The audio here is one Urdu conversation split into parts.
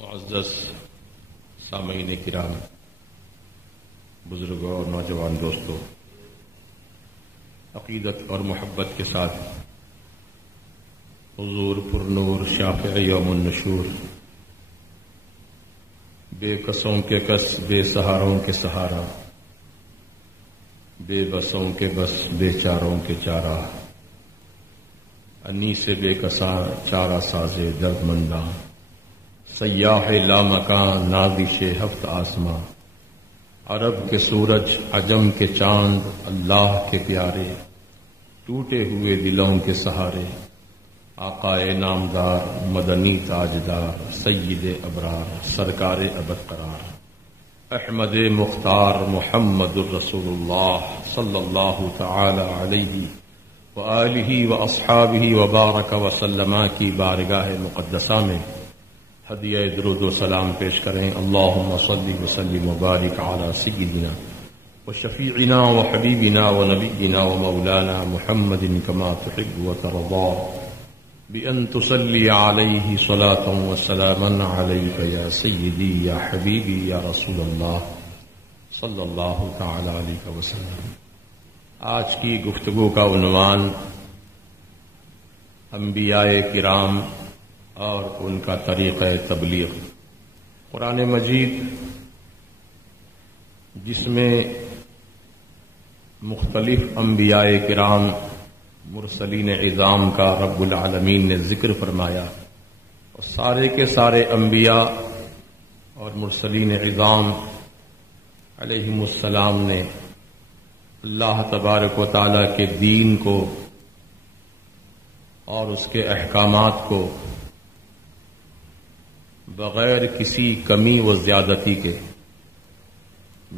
معزز سامعین کرام، بزرگوں اور نوجوان دوستوں، عقیدت اور محبت کے ساتھ حضور پرنور شافع یوم النشور، بے کسوں کے کس بے سہاروں کے سہارا، بے بسوں کے بس بے چاروں کے چارہ، انی سے بے کساں چارہ سازے درد منداں، سیاح لامکان نازش ہفت آسماں، عرب کے سورج عجم کے چاند اللہ کے پیارے، ٹوٹے ہوئے دلوں کے سہارے، آقائے نامدار مدنی تاجدار سید ابرار سرکار ابد قرار، احمد مختار محمد الرسول اللہ صلی اللہ تعالی علیہ وآلہ واصحابہ وبارک وسلم کی بارگاہ مقدسہ میں ہدیہ درود و سلام پیش کریں۔ اللہم صلی وسلم وبارک علی سیدنا وشفیعنا وحبیبنا ونبینا ومولانا محمد کما تحب وترضى بأن تصلی علیہ صلاة وسلاما علیک یا سیدی یا حبیبی یا رسول اللہ صلی اللہ تعالی علیہ وسلم۔ آج کی گفتگو کا عنوان انبیاء کرام اور ان کا طریقہ تبلیغ۔ قرآن مجید جس میں مختلف انبیاء کرام مرسلین عظام کا رب العالمین نے ذکر فرمایا، اور سارے کے سارے انبیاء اور مرسلین عظام علیہم السلام نے اللہ تبارک و تعالی کے دین کو اور اس کے احکامات کو بغیر کسی کمی و زیادتی کے،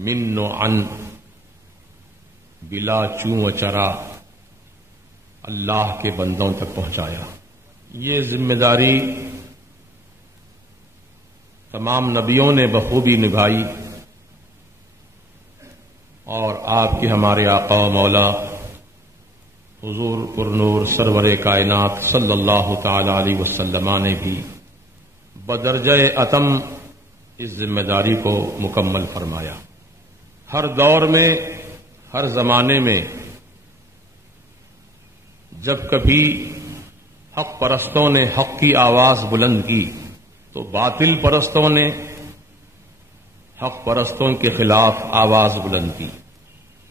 من و عن، بلا چوں و چرا اللہ کے بندوں تک پہنچایا۔ یہ ذمہ داری تمام نبیوں نے بخوبی نبھائی، اور آپ کے ہمارے آقا و مولا حضور پرنور سرور کائنات صلی اللہ تعالی علیہ وسلم نے بھی بدرجہ اتم اس ذمہ داری کو مکمل فرمایا۔ ہر دور میں، ہر زمانے میں جب کبھی حق پرستوں نے حق کی آواز بلند کی تو باطل پرستوں نے حق پرستوں کے خلاف آواز بلند کی،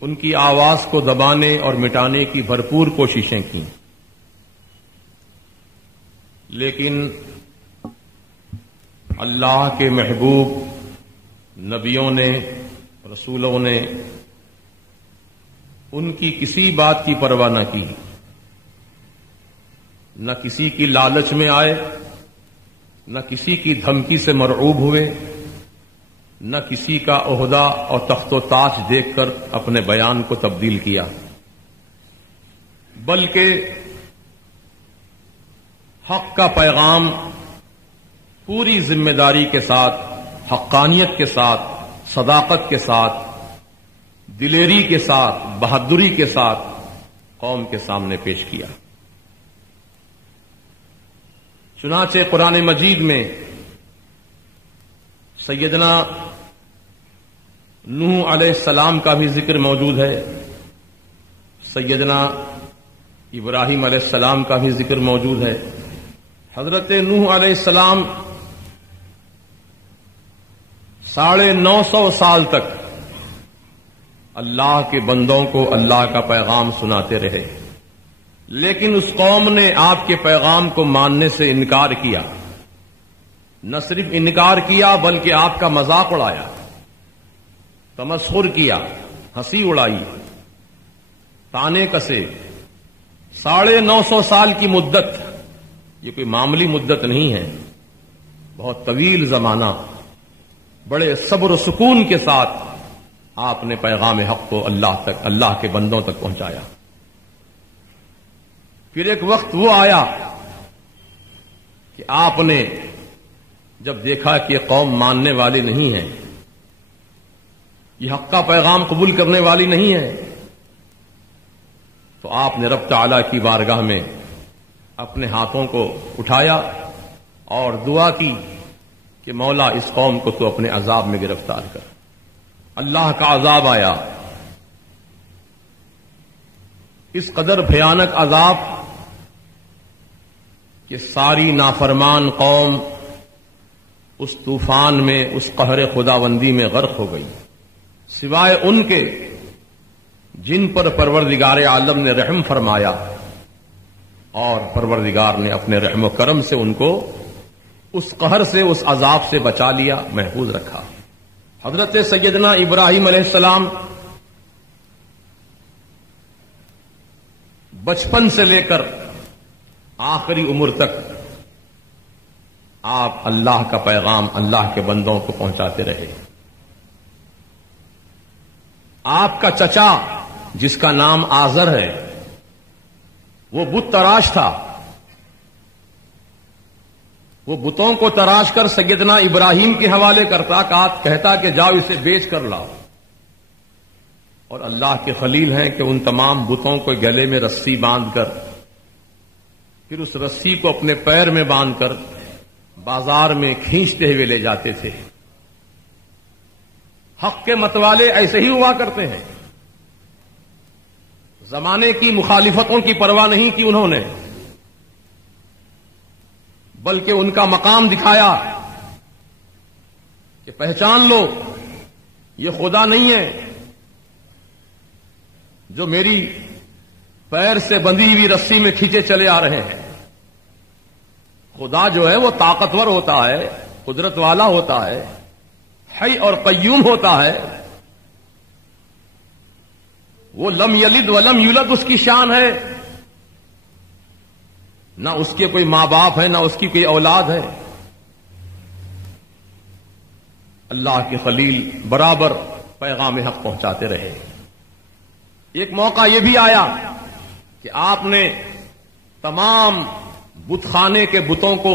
ان کی آواز کو دبانے اور مٹانے کی بھرپور کوششیں کیں، لیکن اللہ کے محبوب نبیوں نے، رسولوں نے ان کی کسی بات کی پرواہ نہ کی، نہ کسی کی لالچ میں آئے، نہ کسی کی دھمکی سے مرعوب ہوئے، نہ کسی کا عہدہ اور تخت و تاج دیکھ کر اپنے بیان کو تبدیل کیا، بلکہ حق کا پیغام پوری ذمہ داری کے ساتھ، حقانیت کے ساتھ، صداقت کے ساتھ، دلیری کے ساتھ، بہادری کے ساتھ قوم کے سامنے پیش کیا۔ چنانچہ قرآن مجید میں سیدنا نوح علیہ السلام کا بھی ذکر موجود ہے، سیدنا ابراہیم علیہ السلام کا بھی ذکر موجود ہے۔ حضرت نوح علیہ السلام 950 سال تک اللہ کے بندوں کو اللہ کا پیغام سناتے رہے، لیکن اس قوم نے آپ کے پیغام کو ماننے سے انکار کیا۔ نہ صرف انکار کیا بلکہ آپ کا مذاق اڑایا، تمسخر کیا، ہنسی اڑائی، تانے کسے۔ 950 سال کی مدت یہ کوئی معمولی مدت نہیں ہے، بہت طویل زمانہ، بڑے صبر و سکون کے ساتھ آپ نے پیغام حق کو اللہ کے بندوں تک پہنچایا۔ پھر ایک وقت وہ آیا کہ آپ نے جب دیکھا کہ یہ قوم ماننے والی نہیں ہے، یہ حق کا پیغام قبول کرنے والی نہیں ہے، تو آپ نے رب تعالی کی بارگاہ میں اپنے ہاتھوں کو اٹھایا اور دعا کی کہ مولا اس قوم کو تو اپنے عذاب میں گرفتار کر. اللہ کا عذاب آیا. اس قدر بھیانک عذاب کہ ساری نافرمان قوم اس طوفان میں، اس قہر خداوندی میں غرق ہو گئی، سوائے ان کے جن پر پروردگار عالم نے رحم فرمایا، اور پروردگار نے اپنے رحم و کرم سے ان کو اس قہر سے، اس عذاب سے بچا لیا، محفوظ رکھا. حضرت سیدنا ابراہیم علیہ السلام بچپن سے لے کر آخری عمر تک آپ اللہ کا پیغام اللہ کے بندوں کو پہنچاتے رہے. آپ کا چچا جس کا نام آزر ہے وہ بت تراش تھا. وہ بتوں کو تراش کر سیدنا ابراہیم کے حوالے کرتا، کہتا کہ جاؤ اسے بیچ کر لاؤ. اور اللہ کے خلیل ہیں کہ ان تمام بتوں کو گلے میں رسی باندھ کر، پھر اس رسی کو اپنے پیر میں باندھ کر بازار میں کھینچتے ہوئے لے جاتے تھے. حق کے متوالے ایسے ہی ہوا کرتے ہیں. زمانے کی مخالفتوں کی پرواہ نہیں کی انہوں نے، بلکہ ان کا مقام دکھایا کہ پہچان لو یہ خدا نہیں ہے جو میری پیر سے بندھی ہوئی رسی میں کھینچے چلے آ رہے ہیں. خدا جو ہے وہ طاقتور ہوتا ہے، قدرت والا ہوتا ہے، حی اور قیوم ہوتا ہے. وہ لم یلد ولم یولد اس کی شان ہے. نہ اس کے کوئی ماں باپ ہے، نہ اس کی کوئی اولاد ہے. اللہ کے خلیل برابر پیغام حق پہنچاتے رہے. ایک موقع یہ بھی آیا کہ آپ نے تمام بت خانے کے بتوں کو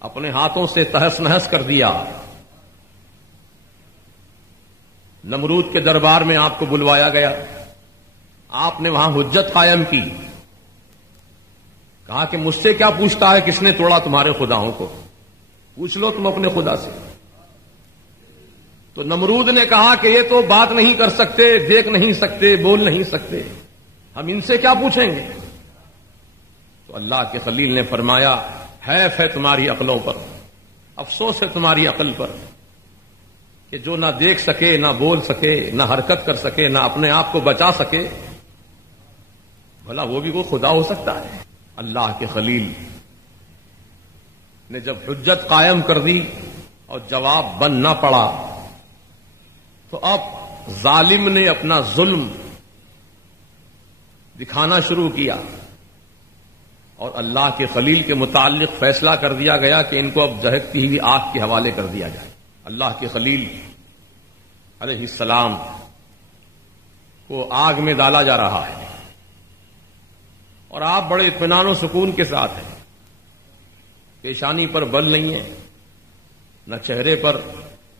اپنے ہاتھوں سے تہس نہس کر دیا. نمرود کے دربار میں آپ کو بلوایا گیا. آپ نے وہاں حجت قائم کی. کہا کہ مجھ سے کیا پوچھتا ہے کس نے توڑا تمہارے خداؤں کو، پوچھ لو تم اپنے خدا سے. تو نمرود نے کہا کہ یہ تو بات نہیں کر سکتے، دیکھ نہیں سکتے، بول نہیں سکتے، ہم ان سے کیا پوچھیں گے. تو اللہ کے خلیل نے فرمایا حیف ہے تمہاری عقلوں پر، افسوس ہے تمہاری عقل پر کہ جو نہ دیکھ سکے، نہ بول سکے، نہ حرکت کر سکے، نہ اپنے آپ کو بچا سکے، بھلا وہ بھی وہ خدا ہو سکتا ہے. اللہ کے خلیل نے جب حجت قائم کر دی اور جواب بن نہ پڑا تو اب ظالم نے اپنا ظلم دکھانا شروع کیا اور اللہ کے خلیل کے متعلق فیصلہ کر دیا گیا کہ ان کو اب دہکتی ہوئی آگ کے حوالے کر دیا جائے. اللہ کے خلیل علیہ السلام کو آگ میں ڈالا جا رہا ہے اور آپ بڑے اطمینان و سکون کے ساتھ ہیں. پیشانی پر بل نہیں ہے، نہ چہرے پر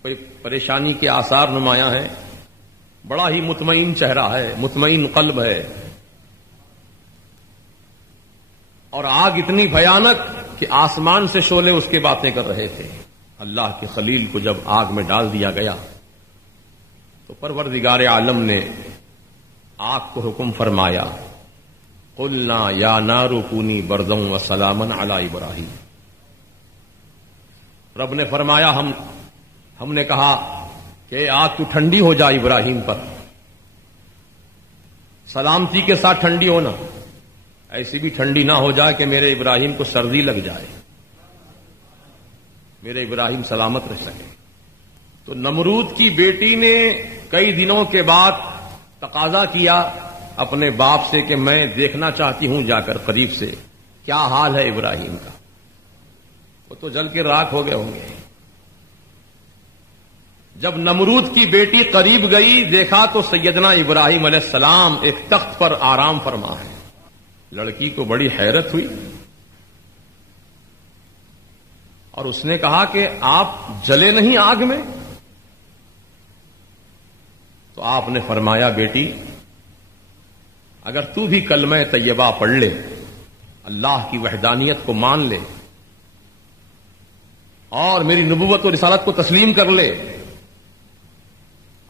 کوئی پریشانی کے آثار نمایاں ہیں. بڑا ہی مطمئن چہرہ ہے، مطمئن قلب ہے. اور آگ اتنی بھیانک کہ آسمان سے شعلے اس کے باتیں کر رہے تھے. اللہ کے خلیل کو جب آگ میں ڈال دیا گیا تو پروردگار عالم نے آگ کو حکم فرمایا قلنا یا نار کونی بردًا وسلاما علی ابراہیم. رب نے فرمایا ہم نے کہا کہ آگ تو ٹھنڈی ہو جائے ابراہیم پر، سلامتی کے ساتھ ٹھنڈی ہونا، ایسی بھی ٹھنڈی نہ ہو جائے کہ میرے ابراہیم کو سردی لگ جائے، میرے ابراہیم سلامت رہ سکے. تو نمرود کی بیٹی نے کئی دنوں کے بعد تقاضا کیا اپنے باپ سے کہ میں دیکھنا چاہتی ہوں جا کر قریب سے کیا حال ہے ابراہیم کا. وہ تو جل کے راکھ ہو گئے ہوں گے. جب نمرود کی بیٹی قریب گئی دیکھا تو سیدنا ابراہیم علیہ السلام ایک تخت پر آرام فرما ہے. لڑکی کو بڑی حیرت ہوئی اور اس نے کہا کہ آپ جلے نہیں آگ میں؟ تو آپ نے فرمایا بیٹی اگر تو بھی کلمہ طیبہ پڑھ لے، اللہ کی وحدانیت کو مان لے اور میری نبوت و رسالت کو تسلیم کر لے،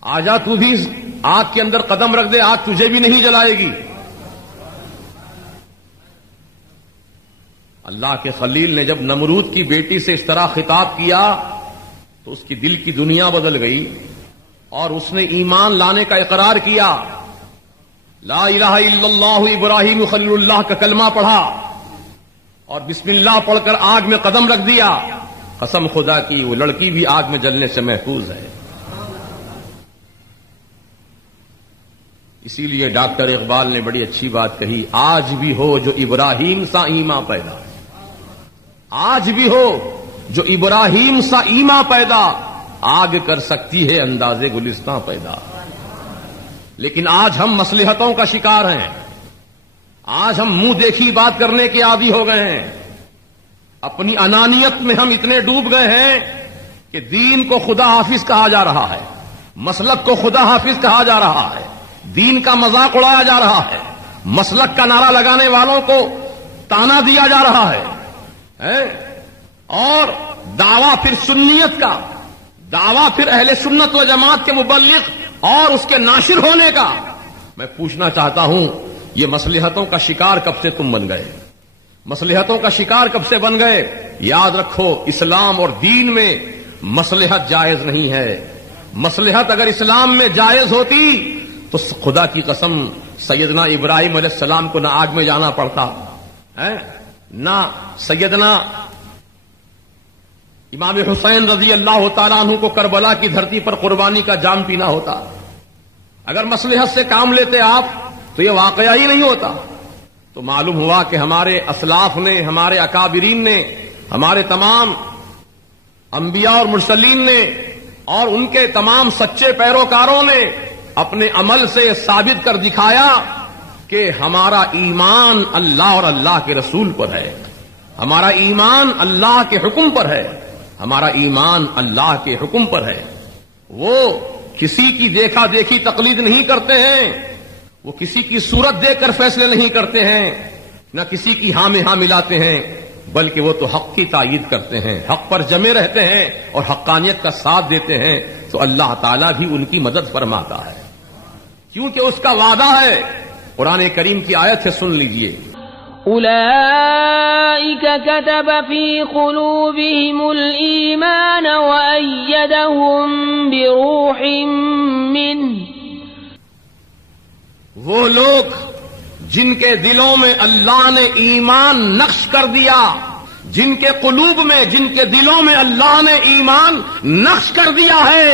آجا تو بھی آگ کے اندر قدم رکھ دے، آگ تجھے بھی نہیں جلائے گی۔ اللہ کے خلیل نے جب نمرود کی بیٹی سے اس طرح خطاب کیا تو اس کی دل کی دنیا بدل گئی اور اس نے ایمان لانے کا اقرار کیا، لا الہ الا اللہ ابراہیم خلیل اللہ کا کلمہ پڑھا اور بسم اللہ پڑھ کر آگ میں قدم رکھ دیا۔ قسم خدا کی وہ لڑکی بھی آگ میں جلنے سے محفوظ ہے۔ اسی لیے ڈاکٹر اقبال نے بڑی اچھی بات کہی، آج بھی ہو جو ابراہیم سا ایمان پیدا، آج بھی ہو جو ابراہیم سا ایمان پیدا، آگ کر سکتی ہے انداز گلستاں پیدا۔ لیکن آج ہم مصلحتوں کا شکار ہیں، آج ہم منہ دیکھی بات کرنے کے عادی ہو گئے ہیں، اپنی انانیت میں ہم اتنے ڈوب گئے ہیں کہ دین کو خدا حافظ کہا جا رہا ہے، مسلک کو خدا حافظ کہا جا رہا ہے، دین کا مذاق اڑایا جا رہا ہے، مسلک کا نعرہ لگانے والوں کو تانا دیا جا رہا ہے، اور دعویٰ پھر سنیت کا، دعویٰ پھر اہل سنت و جماعت کے مبلغ اور اس کے ناشر ہونے کا۔ میں پوچھنا چاہتا ہوں، یہ مصلحتوں کا شکار کب سے تم بن گئے؟ مصلحتوں کا شکار کب سے بن گئے؟ یاد رکھو، اسلام اور دین میں مصلحت جائز نہیں ہے۔ مصلحت اگر اسلام میں جائز ہوتی تو خدا کی قسم سیدنا ابراہیم علیہ السلام کو نہ آگ میں جانا پڑتا، نہ سیدنا امام حسین رضی اللہ تعالیٰ عنہ کو کربلا کی دھرتی پر قربانی کا جام پینا ہوتا۔ اگر مصلحت سے کام لیتے آپ تو یہ واقعہ ہی نہیں ہوتا۔ تو معلوم ہوا کہ ہمارے اسلاف نے، ہمارے اکابرین نے، ہمارے تمام انبیاء اور مرسلین نے اور ان کے تمام سچے پیروکاروں نے اپنے عمل سے ثابت کر دکھایا کہ ہمارا ایمان اللہ اور اللہ کے رسول پر ہے، ہمارا ایمان اللہ کے حکم پر ہے، ہمارا ایمان اللہ کے حکم پر ہے۔ وہ کسی کی دیکھا دیکھی تقلید نہیں کرتے ہیں، وہ کسی کی صورت دیکھ کر فیصلے نہیں کرتے ہیں، نہ کسی کی ہاں میں ہاں ملاتے ہیں، بلکہ وہ تو حق کی تائید کرتے ہیں، حق پر جمے رہتے ہیں اور حقانیت کا ساتھ دیتے ہیں۔ تو اللہ تعالیٰ بھی ان کی مدد فرماتا ہے، کیونکہ اس کا وعدہ ہے۔ قرآن کریم کی آیت ہے، سن لیجئے، أولئك كتب في قلوبهم الإيمان وأيدهم بروح منه۔ وہ لوگ جن کے دلوں میں اللہ نے ایمان نقش کر دیا، جن کے قلوب میں، جن کے دلوں میں اللہ نے ایمان نقش کر دیا ہے،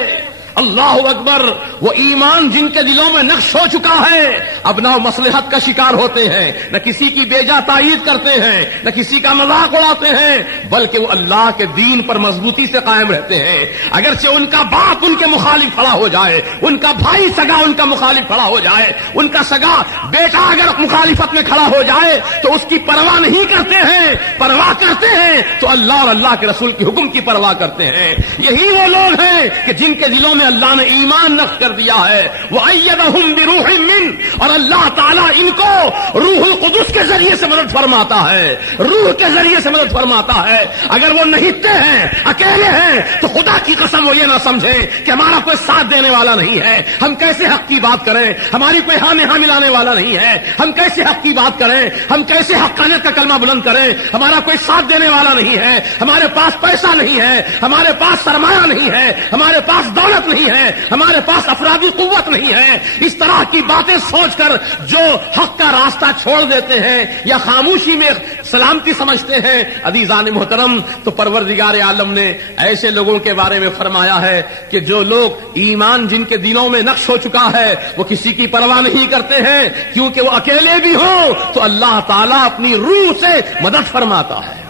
اللہ اکبر، وہ ایمان جن کے دلوں میں نقش ہو چکا ہے، اب نہ مصلحت کا شکار ہوتے ہیں، نہ کسی کی بیجا تائید کرتے ہیں، نہ کسی کا مذاق اڑاتے ہیں، بلکہ وہ اللہ کے دین پر مضبوطی سے قائم رہتے ہیں۔ اگرچہ ان کا باپ ان کے مخالف کھڑا ہو جائے، ان کا بھائی سگا ان کا مخالف کھڑا ہو جائے، ان کا سگا بیٹا اگر مخالفت میں کھڑا ہو جائے تو اس کی پرواہ نہیں کرتے ہیں، پرواہ کرتے ہیں تو اللہ اور اللہ کے رسول کے حکم کی پرواہ کرتے ہیں۔ یہی وہ لوگ ہیں کہ جن کے دلوں میں اللہ نے ایمان نقش کر دیا ہے، وَأَيَّدَهُمْ بِرُوحٍ مِّنْهُ، اور اللہ تعالیٰ ان کو روح القدس کے ذریعے سے مدد فرماتا ہے، روح کے ذریعے سے مدد فرماتا ہے۔ اگر وہ نہتے ہیں، اکیلے ہیں، تو خدا کی قسم وہ یہ نہ سمجھیں کہ ہمارا کوئی ساتھ دینے والا نہیں ہے، ہم کیسے حق کی بات کریں، ہماری کوئی ہاں میں ہاں ملانے والا نہیں ہے، ہم کیسے حق کی بات کریں، ہم کیسے حقانیت کا کلمہ بلند کریں، ہمارا کوئی ساتھ دینے والا نہیں ہے، ہمارے پاس پیسہ نہیں ہے، ہمارے پاس سرمایہ نہیں ہے، ہمارے پاس دولت نہیں ہے، ہمارے پاس افرادی قوت نہیں ہے۔ اس طرح کی باتیں سوچ کر جو حق کا راستہ چھوڑ دیتے ہیں یا خاموشی میں سلامتی سمجھتے ہیں، عزیزان محترم، تو پروردگار عالم نے ایسے لوگوں کے بارے میں فرمایا ہے کہ جو لوگ ایمان جن کے دلوں میں نقش ہو چکا ہے وہ کسی کی پرواہ نہیں کرتے ہیں، کیونکہ وہ اکیلے بھی ہوں تو اللہ تعالیٰ اپنی روح سے مدد فرماتا ہے،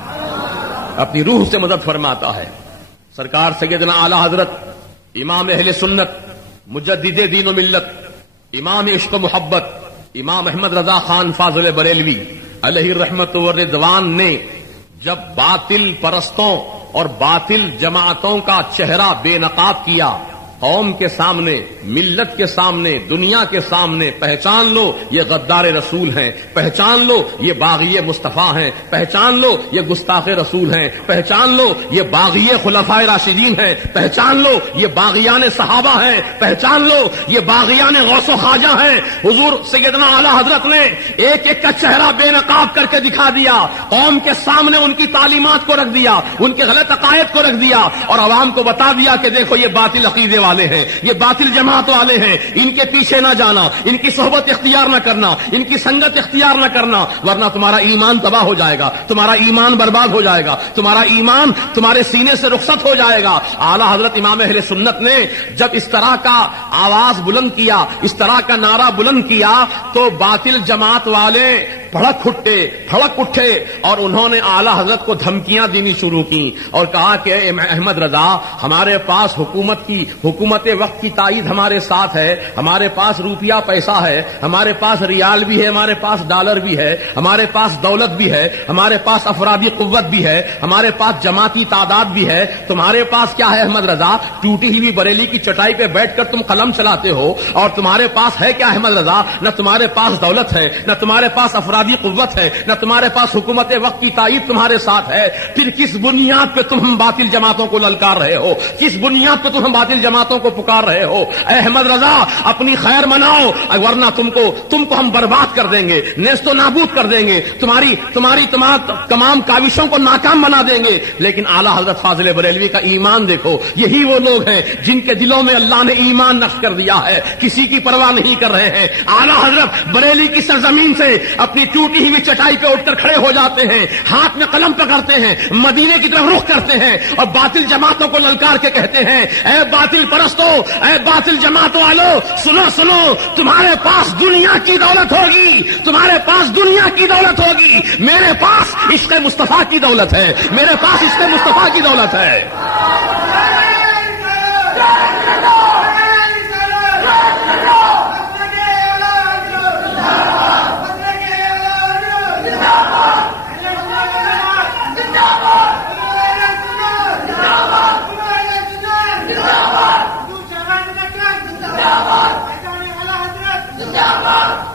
اپنی روح سے مدد فرماتا ہے۔ سرکار سیدنا اعلی حضرت امام اہل سنت، مجدد دین و ملت، امام عشق و محبت، امام احمد رضا خان فاضل بریلوی علیہ الرحمت و رضوان نے جب باطل پرستوں اور باطل جماعتوں کا چہرہ بے نقاب کیا، قوم کے سامنے، ملت کے سامنے، دنیا کے سامنے پہچان لو یہ غدار رسول ہیں، پہچان لو یہ باغی مصطفیٰ ہیں، پہچان لو یہ گستاخ رسول ہیں، پہچان لو یہ باغی خلفائے راشدین ہیں، پہچان لو یہ باغیان صحابہ ہیں، پہچان لو یہ باغیان غوث و خواجہ ہیں۔ حضور سیدنا اعلی حضرت نے ایک ایک کا چہرہ بے نقاب کر کے دکھا دیا، قوم کے سامنے ان کی تعلیمات کو رکھ دیا، ان کے غلط عقائد کو رکھ دیا اور عوام کو بتا دیا کہ دیکھو یہ باطل عقیدے والے ہیں، یہ باطل جماعت والے ہیں، ان کے پیچھے نہ جانا، ان کی صحبت اختیار نہ کرنا، ان کی سنگت اختیار نہ کرنا، ورنہ تمہارا ایمان تباہ ہو جائے گا، تمہارا ایمان برباد ہو جائے گا، تمہارا ایمان تمہارے سینے سے رخصت ہو جائے گا۔ اعلی حضرت امام اہل سنت نے جب اس طرح کا آواز بلند کیا، اس طرح کا نعرہ بلند کیا تو باطل جماعت والے بھڑک اٹھے اور انہوں نے اعلی حضرت کو دھمکیاں دینی شروع کی اور کہا کہ احمد رضا ہمارے پاس حکومت وقت کی تائید ہمارے ساتھ ہے، ہمارے پاس روپیہ پیسہ ہے، ہمارے پاس ریال بھی ہے، ہمارے پاس ڈالر بھی ہے، ہمارے پاس دولت بھی ہے، ہمارے پاس افرادی قوت بھی ہے، ہمارے پاس جماعتی تعداد بھی ہے، تمہارے پاس کیا ہے احمد رضا؟ ٹوٹی ہوئی بریلی کی چٹائی پہ بیٹھ کر تم قلم چلاتے ہو اور تمہارے پاس ہے کیا احمد رضا؟ نہ تمہارے پاس دولت ہے، نہ تمہارے پاس افرادی قوت ہے، نہ تمہارے پاس حکومت وقت کی تائید تمہارے ساتھ ہے، پھر کس بنیاد پہ تم باطل جماعتوں کو للکار رہے ہو؟ کس بنیاد پہ تم باطل جماعتوں کو پکار رہے ہو؟ اے احمد رضا اپنی خیر مناؤ ورنہ تم کو ہم برباد کر دیں گے، نیست و نابود کر دیں گے، تمہاری تمام کاوشوں کو ناکام بنا دیں گے۔ لیکن اعلی حضرت فاضل بریلوی کا ایمان دیکھو، یہی وہ لوگ ہیں جن کے دلوں میں اللہ نے ایمان نقش کر دیا ہے، کسی کی پرواہ نہیں کر رہے ہیں۔ اعلی حضرت بریلی کی سرزمین سے اپنی ٹوٹی ہوئی چٹائی پہ اٹھ کر کھڑے ہو جاتے ہیں، ہاتھ میں قلم پکڑتے ہیں، مدینے کی طرف رخ کرتے ہیں اور باطل جماعتوں کو للکار کے کہتے ہیں اے باطل پرستو، اے باطل جماعت والو، سنو تمہارے پاس دنیا کی دولت ہوگی، تمہارے پاس دنیا کی دولت ہوگی، میرے پاس عشق مصطفیٰ کی دولت ہے، میرے پاس عشق مصطفیٰ کی دولت ہے۔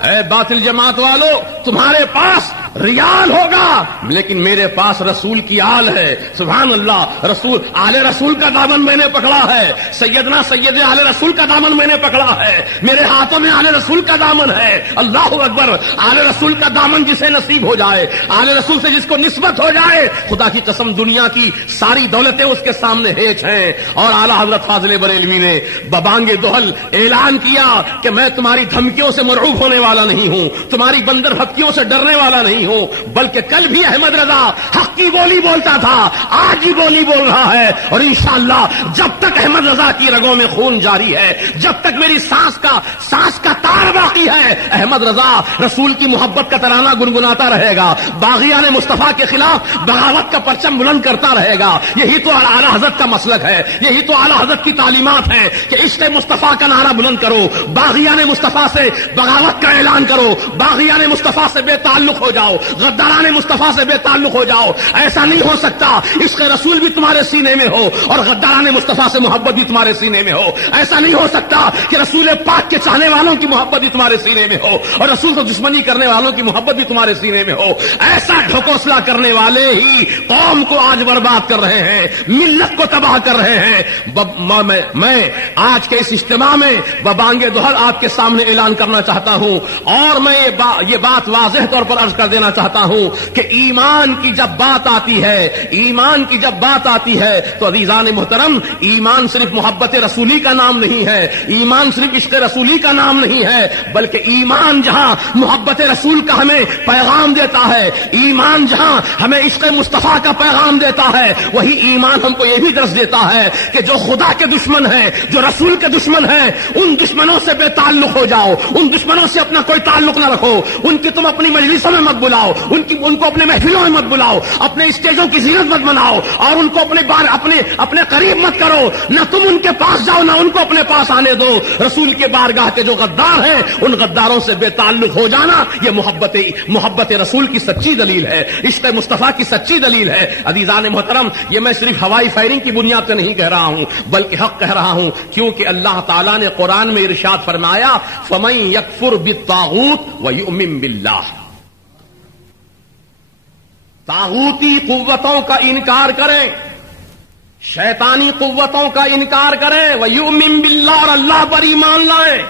اے باطل جماعت والو، تمہارے پاس ریال ہوگا لیکن میرے پاس رسول کی آل ہے۔ سبحان اللہ، رسول آل رسول کا دامن میں نے پکڑا ہے، سیدنا سید آل رسول کا دامن میں نے پکڑا ہے، میرے ہاتھوں میں آل رسول کا دامن ہے۔ اللہ اکبر، آل رسول کا دامن جسے نصیب ہو جائے، آل رسول سے جس کو نسبت ہو جائے، خدا کی قسم دنیا کی ساری دولتیں اس کے سامنے ہیچ ہیں۔ اور اعلی حضرت فاضل بریلوی نے ببانگ دہل اعلان کیا کہ میں تمہاری دھمکیوں سے مرعوب ہونے والا نہیں ہوں، تمہاری بندر بھپکیوں سے ڈرنے والا نہیں ہوں، بلکہ کل بھی احمد رضا حق کی بولی بولتا تھا، آج بھی بولی بول رہا ہے، اور انشاءاللہ جب تک احمد رضا کی رگوں میں خون جاری ہے، جب تک میری سانس کا تار باقی ہے، احمد رضا رسول کی محبت کا ترانہ گنگناتا رہے گا، باغیان مصطفیٰ کے خلاف بغاوت کا پرچم بلند کرتا رہے گا۔ یہی تو اعلی حضرت کا مسلک ہے، یہی تو اعلی حضرت کی تعلیمات ہے کہ عشق مصطفیٰ کا نعرہ بلند کرو، باغیان مصطفیٰ سے بغاوت کا اعلان کرو، باغیان مصطفیٰ سے بے تعلق ہو جاؤ، غداران مصطفیٰ سے بے تعلق ہو جاؤ۔ ایسا نہیں ہو سکتا عشق رسول بھی تمہارے سینے میں ہو اور غداران مصطفیٰ سے محبت بھی تمہارے سینے میں ہو۔ ایسا نہیں ہو سکتا کہ رسول پاک کے چاہنے والوں کی محبت بھی تمہارے سینے میں ہو اور رسول سے دشمنی کرنے والوں کی محبت بھی تمہارے سینے میں ہو۔ ایسا ڈھکوسلا کرنے والے ہی قوم کو آج برباد کر رہے ہیں، ملت کو تباہ کر رہے ہیں۔ میں آج کے اس اجتماع میں ببانگ دہل آپ کے سامنے اعلان کرنا چاہتا ہوں اور میں یہ بات واضح طور پر عرض کر دینا چاہتا ہوں کہ ایمان کی جب بات آتی ہے تو عزیزان محترم، ایمان صرف محبت رسولی کا نام نہیں ہے، ایمان صرف عشق رسولی کا نام نہیں ہے، بلکہ ایمان جہاں محبت رسول کا ہمیں پیغام دیتا ہے، ایمان جہاں ہمیں عشق مصطفیٰ کا پیغام دیتا ہے، وہی ایمان ہم کو یہ بھی درس دیتا ہے کہ جو خدا کے دشمن ہیں، جو رسول کے دشمن ہیں، ان دشمنوں سے بے تعلق ہو جاؤ، ان دشمنوں سے اپنا کوئی تعلق نہ رکھو، ان کی تم اپنی مجلسوں میں مت بلاؤ، ان کو اپنے محفلوں میں مت بلاؤ، اپنے اسٹیجوں کی زینت مت بناؤ اور ان کو اپنے قریب مت کرو. نہ تم ان کے پاس جاؤ نہ ان کو اپنے پاس آنے دو. رسول کے بارگاہ کے جو غدار ہیں ان غداروں سے بے تعلق ہو جانا یہ محبت رسول کی سچی دلیل ہے, عشق مصطفیٰ کی سچی دلیل ہے. عزیزان محترم, یہ میں صرف ہوائی فائرنگ کی بنیاد پہ نہیں کہہ رہا ہوں بلکہ حق کہہ رہا ہوں, کیونکہ اللہ تعالیٰ نے قرآن میں ارشاد فرمایا فَمَن يَكْفُرْ بِالطَّاغُوتِ وَيُؤْمِن بِاللَّهِ. طاغوتی قوتوں کا انکار کریں, شیطانی قوتوں کا انکار کریں, وَيُؤْمِن بِاللَّهِ, اور اللہ پر ایمان لائیں.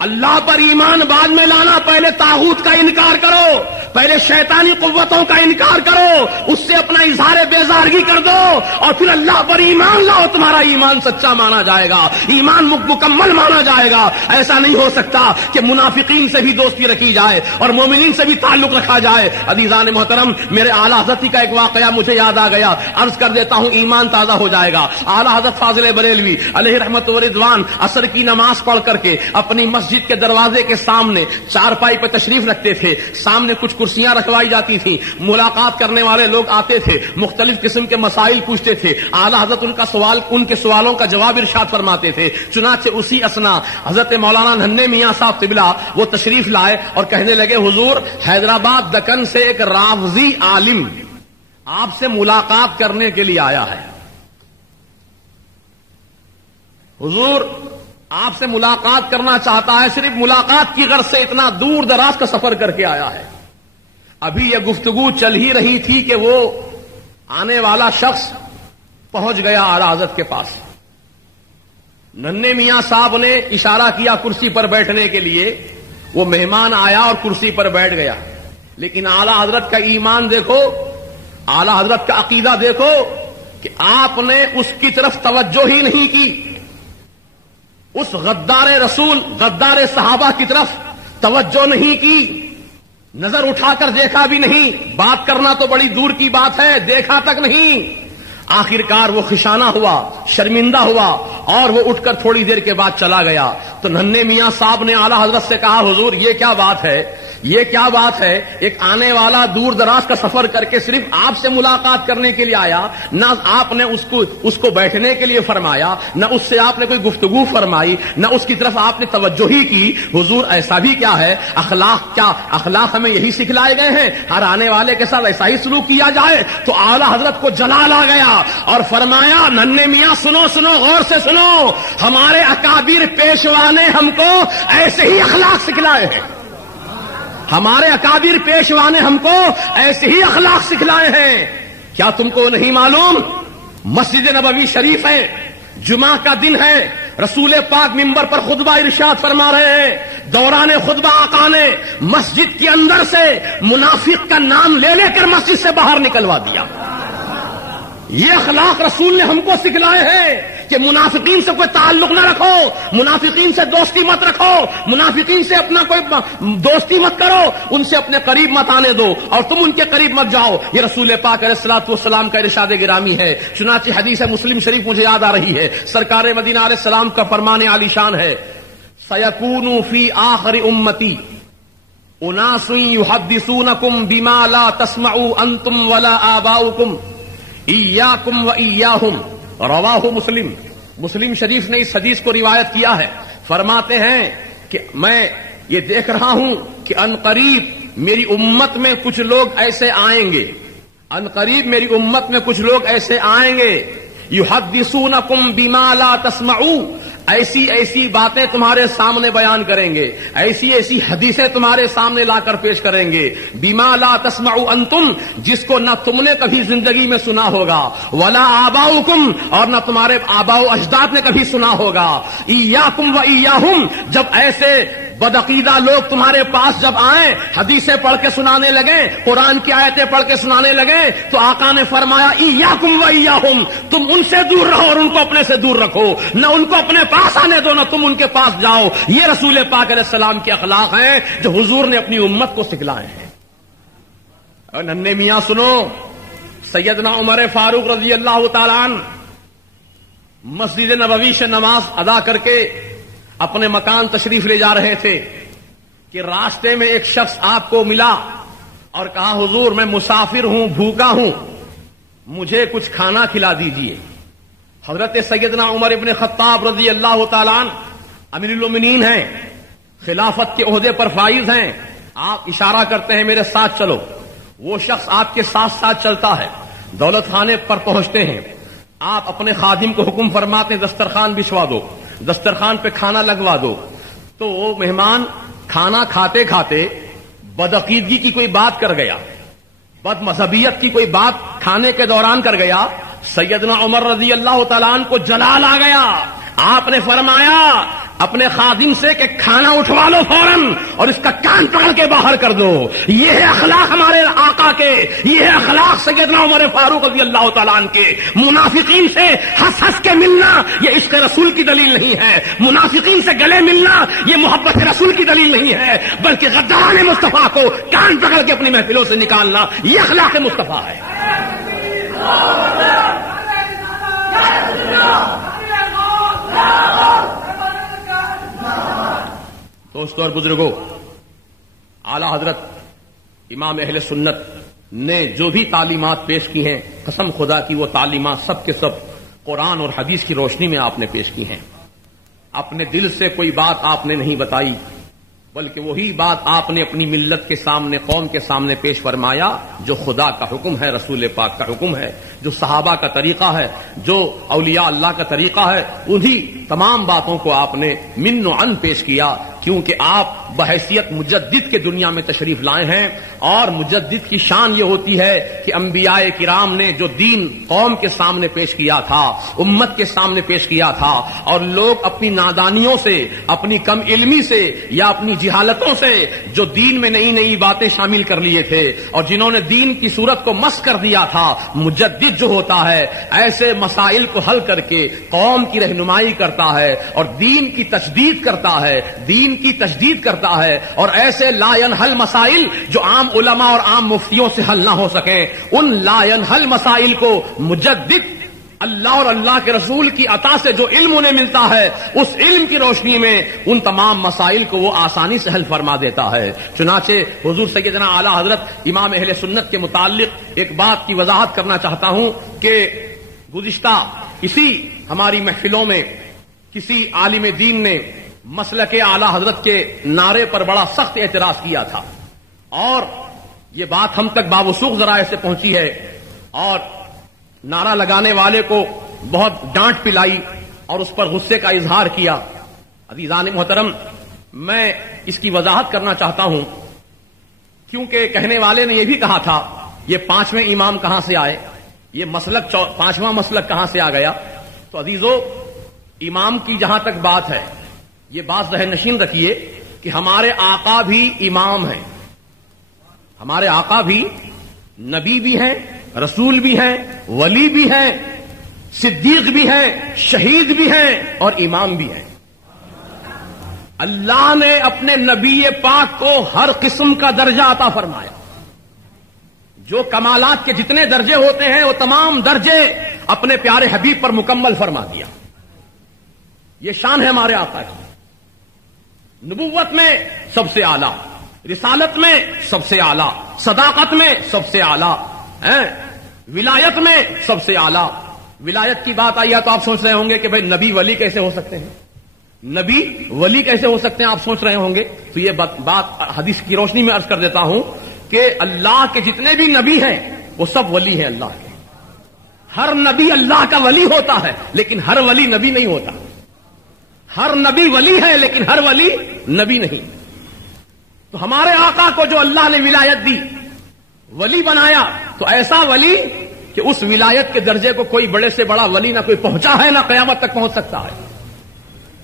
اللہ پر ایمان بعد میں لانا, پہلے طاغوت کا انکار کرو, پہلے شیطانی قوتوں کا انکار کرو, اس سے اپنا اظہار بیزارگی کر دو اور پھر اللہ پر ایمان لاؤ. تمہارا ایمان سچا مانا جائے گا, ایمان مکمل مانا جائے گا. ایسا نہیں ہو سکتا کہ منافقین سے بھی دوستی رکھی جائے اور مومنین سے بھی تعلق رکھا جائے. عزیزان محترم, میرے اعلیٰ حضرت کا ایک واقعہ مجھے یاد آ گیا, عرض کر دیتا ہوں, ایمان تازہ ہو جائے گا. اعلیٰ حضرت فاضل بریلوی علیہ رحمت و رضوان عصر کی نماز پڑھ کر کے اپنی مسجد کے دروازے کے سامنے چارپائی پہ تشریف رکھتے تھے. سامنے کچھ کرسیاں رکھوائی جاتی تھیں, ملاقات کرنے والے لوگ آتے تھے, مختلف قسم کے مسائل پوچھتے تھے. اعلیٰ حضرت ان کے سوالوں کا جواب ارشاد فرماتے تھے. چنانچہ اسی اثنا حضرت مولانا ننھے میاں صاحب قبلہ وہ تشریف لائے اور کہنے لگے, حضور حیدرآباد دکن سے ایک رافضی عالم آپ سے ملاقات کرنے کے لیے آیا ہے. حضور آپ سے ملاقات کرنا چاہتا ہے, صرف ملاقات کی غرض سے اتنا دور دراز کا سفر کر کے آیا ہے. ابھی یہ گفتگو چل ہی رہی تھی کہ وہ آنے والا شخص پہنچ گیا اعلیٰ حضرت کے پاس. ننھے میاں صاحب نے اشارہ کیا کرسی پر بیٹھنے کے لیے, وہ مہمان آیا اور کرسی پر بیٹھ گیا. لیکن اعلیٰ حضرت کا ایمان دیکھو, اعلیٰ حضرت کا عقیدہ دیکھو کہ آپ نے اس کی طرف توجہ ہی نہیں کی. اس غدار رسول, غدار صحابہ کی طرف توجہ نہیں کی, نظر اٹھا کر دیکھا بھی نہیں. بات کرنا تو بڑی دور کی بات ہے, دیکھا تک نہیں. آخرکار وہ خشانہ ہوا, شرمندہ ہوا اور وہ اٹھ کر تھوڑی دیر کے بعد چلا گیا. تو ننھے میاں صاحب نے اعلیٰ حضرت سے کہا, حضور یہ کیا بات ہے, یہ کیا بات ہے, ایک آنے والا دور دراز کا سفر کر کے صرف آپ سے ملاقات کرنے کے لیے آیا, نہ آپ نے اس کو بیٹھنے کے لیے فرمایا, نہ اس سے آپ نے کوئی گفتگو فرمائی, نہ اس کی طرف آپ نے توجہ ہی کی. حضور ایسا بھی کیا ہے, اخلاق ہمیں یہی سکھلائے گئے ہیں, ہر آنے والے کے ساتھ ایسا ہی سلوک کیا جائے. تو اعلیٰ حضرت کو جلال آ گیا اور فرمایا, ننھے میاں سنو, غور سے سنو, ہمارے اکابر پیشوا نے ہم کو ایسے ہی اخلاق سکھلائے ہیں. ہمارے اکابر پیشوا نے ہم کو ایسے ہی اخلاق سکھلائے ہیں. کیا تم کو نہیں معلوم, مسجد نبوی شریف ہے, جمعہ کا دن ہے, رسول پاک ممبر پر خطبہ ارشاد فرما رہے ہیں. دوران خطبہ آقا نے مسجد کے اندر سے منافق کا نام لے کر مسجد سے باہر نکلوا دیا. یہ اخلاق رسول نے ہم کو سکھلائے ہیں کہ منافقین سے کوئی تعلق نہ رکھو, منافقین سے دوستی مت رکھو, منافقین سے اپنا کوئی دوستی مت کرو, ان سے اپنے قریب مت آنے دو اور تم ان کے قریب مت جاؤ. یہ رسول پاک علیہ الصلوۃ والسلام کا ارشاد گرامی ہے. چنانچہ حدیث مسلم شریف مجھے یاد آ رہی ہے, سرکار مدینہ علیہ السلام کا فرمان عالی شان ہے, سیکون فی آخر امتی اناس یحدثونکم بما لا تسمعوا انتم ولا آباؤکم ایاکم و ایاہم. رواہ مسلم شریف نے اس حدیث کو روایت کیا ہے. فرماتے ہیں کہ میں یہ دیکھ رہا ہوں کہ عنقریب میری امت میں کچھ لوگ ایسے آئیں گے, عنقریب میری امت میں کچھ لوگ ایسے آئیں گے, یحدثونکم بما لا تسمعوا, ایسی باتیں تمہارے سامنے بیان کریں گے, ایسی حدیثیں تمہارے سامنے لا کر پیش کریں گے, بما لا تسمعوا انتم, جس کو نہ تم نے کبھی زندگی میں سنا ہوگا, ولا آباؤکم, اور نہ تمہارے آباء و اجداد نے کبھی سنا ہوگا, ایاکم و ایاہم, جب ایسے بدعقیدہ لوگ تمہارے پاس جب آئیں, حدیثیں پڑھ کے سنانے لگے, قرآن کی آیتیں پڑھ کے سنانے لگے, تو آقا نے فرمایا ایاکم و ایاہم, تم ان سے دور رہو اور ان کو اپنے سے دور رکھو, نہ ان کو اپنے پاس آنے دو نہ تم ان کے پاس جاؤ. یہ رسول پاک علیہ السلام کے اخلاق ہیں جو حضور نے اپنی امت کو سکھلائے ہیں. اور ننھے میاں سنو, سیدنا عمر فاروق رضی اللہ تعالیٰ عنہ مسجد نبوی سے نماز ادا کر کے اپنے مکان تشریف لے جا رہے تھے کہ راستے میں ایک شخص آپ کو ملا, اور کہا حضور میں مسافر ہوں، بھوکا ہوں، مجھے کچھ کھانا کھلا دیجئے۔ حضرت سیدنا عمر ابن خطاب رضی اللہ تعالیٰ عنہ امیر المومنین ہیں، خلافت کے عہدے پر فائز ہیں، آپ اشارہ کرتے ہیں میرے ساتھ چلو۔ وہ شخص آپ کے ساتھ ساتھ چلتا ہے، دولت خانے پر پہنچتے ہیں، آپ اپنے خادم کو حکم فرماتے ہیں دسترخوان بچھوا دو، دسترخوان پہ کھانا لگوا دو۔ تو وہ مہمان کھانا کھاتے کھاتے بدعقیدگی کی کوئی بات کر گیا، بد مذہبیت کی کوئی بات کھانے کے دوران کر گیا، سیدنا عمر رضی اللہ تعالیٰ عنہ کو جلال آ گیا۔ آپ نے فرمایا اپنے خادم سے کہ کھانا اٹھوا لو فوراً اور اس کا کان پکڑ کے باہر کر دو۔ یہ ہے اخلاق ہمارے آقا کے، یہ ہے اخلاق سیدنا عمر فاروق رضی اللہ تعالیٰ عنہ کے۔ منافقین سے ہنس ہنس کے ملنا یہ عشق رسول کی دلیل نہیں ہے، منافقین سے گلے ملنا یہ محبت رسول کی دلیل نہیں ہے، بلکہ غداران مصطفیٰ کو کان پکڑ کے اپنی محفلوں سے نکالنا یہ اخلاق مصطفیٰ ہے۔ دوستو اور بزرگوں، اعلی حضرت امام اہل سنت نے جو بھی تعلیمات پیش کی ہیں، قسم خدا کی وہ تعلیمات سب کے سب قرآن اور حدیث کی روشنی میں آپ نے پیش کی ہیں۔ اپنے دل سے کوئی بات آپ نے نہیں بتائی، بلکہ وہی بات آپ نے اپنی ملت کے سامنے، قوم کے سامنے پیش فرمایا جو خدا کا حکم ہے، رسول پاک کا حکم ہے، جو صحابہ کا طریقہ ہے، جو اولیاء اللہ کا طریقہ ہے، انہی تمام باتوں کو آپ نے من و عن پیش کیا، کیونکہ آپ بحیثیت مجدد کے دنیا میں تشریف لائے ہیں، اور مجدد کی شان یہ ہوتی ہے کہ انبیاء کرام نے جو دین قوم کے سامنے پیش کیا تھا، امت کے سامنے پیش کیا تھا، اور لوگ اپنی نادانیوں سے، اپنی کم علمی سے یا اپنی جہالتوں سے جو دین میں نئی نئی باتیں شامل کر لیے تھے اور جنہوں نے دین کی صورت کو مس کر دیا تھا، مجدد جو ہوتا ہے ایسے مسائل کو حل کر کے قوم کی رہنمائی کرتا ہے اور دین کی تجدید کرتا ہے، دین کی تجدید کرتا ہے، اور ایسے لا ینحل مسائل جو عام علماء اور عام مفتیوں سے حل نہ ہو سکیں، ان لا ینحل مسائل کو مجدد اللہ اور اللہ کے رسول کی عطا سے جو علم انہیں ملتا ہے، اس علم کی روشنی میں ان تمام مسائل کو وہ آسانی سے حل فرما دیتا ہے۔ چنانچہ حضور سیدنا اعلی حضرت امام اہل سنت کے متعلق ایک بات کی وضاحت کرنا چاہتا ہوں کہ گزشتہ اسی ہماری محفلوں میں کسی عالم دین نے مسلک اعلی حضرت کے نعرے پر بڑا سخت اعتراض کیا تھا، اور یہ بات ہم تک باوثوق ذرائع سے پہنچی ہے، اور نعرہ لگانے والے کو بہت ڈانٹ پلائی اور اس پر غصے کا اظہار کیا۔ عزیزان محترم، میں اس کی وضاحت کرنا چاہتا ہوں، کیونکہ کہنے والے نے یہ بھی کہا تھا یہ پانچویں امام کہاں سے آئے، یہ مسلک پانچواں مسلک کہاں سے آ گیا۔ تو عزیزو، امام کی جہاں تک بات ہے، یہ بات ذہن نشین رکھیے کہ ہمارے آقا بھی امام ہیں، ہمارے آقا بھی نبی بھی ہیں، رسول بھی ہیں، ولی بھی ہیں، صدیق بھی ہیں، شہید بھی ہیں اور امام بھی ہیں۔ اللہ نے اپنے نبی پاک کو ہر قسم کا درجہ عطا فرمایا، جو کمالات کے جتنے درجے ہوتے ہیں وہ تمام درجے اپنے پیارے حبیب پر مکمل فرما دیا۔ یہ شان ہے ہمارے آقا کی۔ نبوت میں سب سے اعلیٰ، رسالت میں سب سے اعلیٰ، صداقت میں سب سے اعلیٰ، ولایت میں سب سے اعلیٰ۔ ولایت کی بات آئی ہے تو آپ سوچ رہے ہوں گے کہ بھئی نبی ولی کیسے ہو سکتے ہیں، نبی ولی کیسے ہو سکتے ہیں، آپ سوچ رہے ہوں گے۔ تو یہ بات حدیث کی روشنی میں عرض کر دیتا ہوں کہ اللہ کے جتنے بھی نبی ہیں وہ سب ولی ہیں اللہ کے۔ ہر نبی اللہ کا ولی ہوتا ہے لیکن ہر ولی نبی نہیں ہوتا، ہر نبی ولی ہے لیکن ہر ولی نبی نہیں۔ تو ہمارے آقا کو جو اللہ نے ولایت دی، ولی بنایا، تو ایسا ولی کہ اس ولایت کے درجے کو کوئی بڑے سے بڑا ولی نہ کوئی پہنچا ہے نہ قیامت تک پہنچ سکتا ہے۔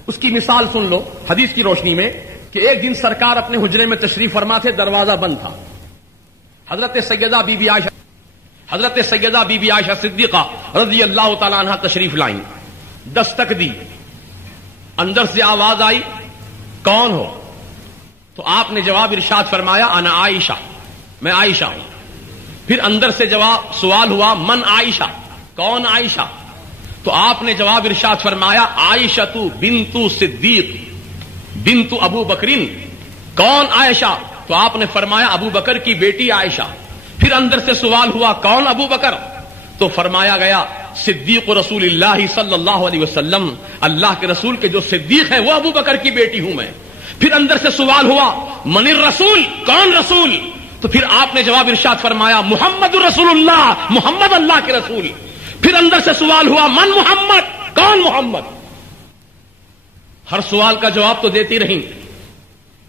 اس کی مثال سن لو حدیث کی روشنی میں کہ ایک دن سرکار اپنے حجرے میں تشریف فرما تھے، دروازہ بند تھا۔ حضرت سیدہ بی بی عائشہ صدیقہ رضی اللہ تعالی عنہ تشریف لائیں، دستک دی، اندر سے آواز آئی کون ہو؟ تو آپ نے جواب ارشاد فرمایا انا عائشہ، میں عائشہ ہوں۔ پھر اندر سے جواب سوال ہوا من عائشہ، کون عائشہ؟ تو آپ نے جواب ارشاد فرمایا عائشہ بنت صدیق بنت ابو بکرین، کون عائشہ؟ تو آپ نے فرمایا ابو بکر کی بیٹی عائشہ. پھر اندر سے سوال ہوا کون ابو بکر؟ تو فرمایا گیا صدیق رسول اللہ صلی اللہ علیہ وسلم، اللہ کے رسول کے جو صدیق ہے وہ ابو بکر کی بیٹی ہوں میں. پھر اندر سے سوال ہوا من الرسول، کون رسول؟ تو پھر آپ نے جواب ارشاد فرمایا محمد رسول اللہ، محمد اللہ کے رسول. پھر اندر سے سوال ہوا من محمد، کون محمد؟ ہر سوال کا جواب تو دیتی رہیں.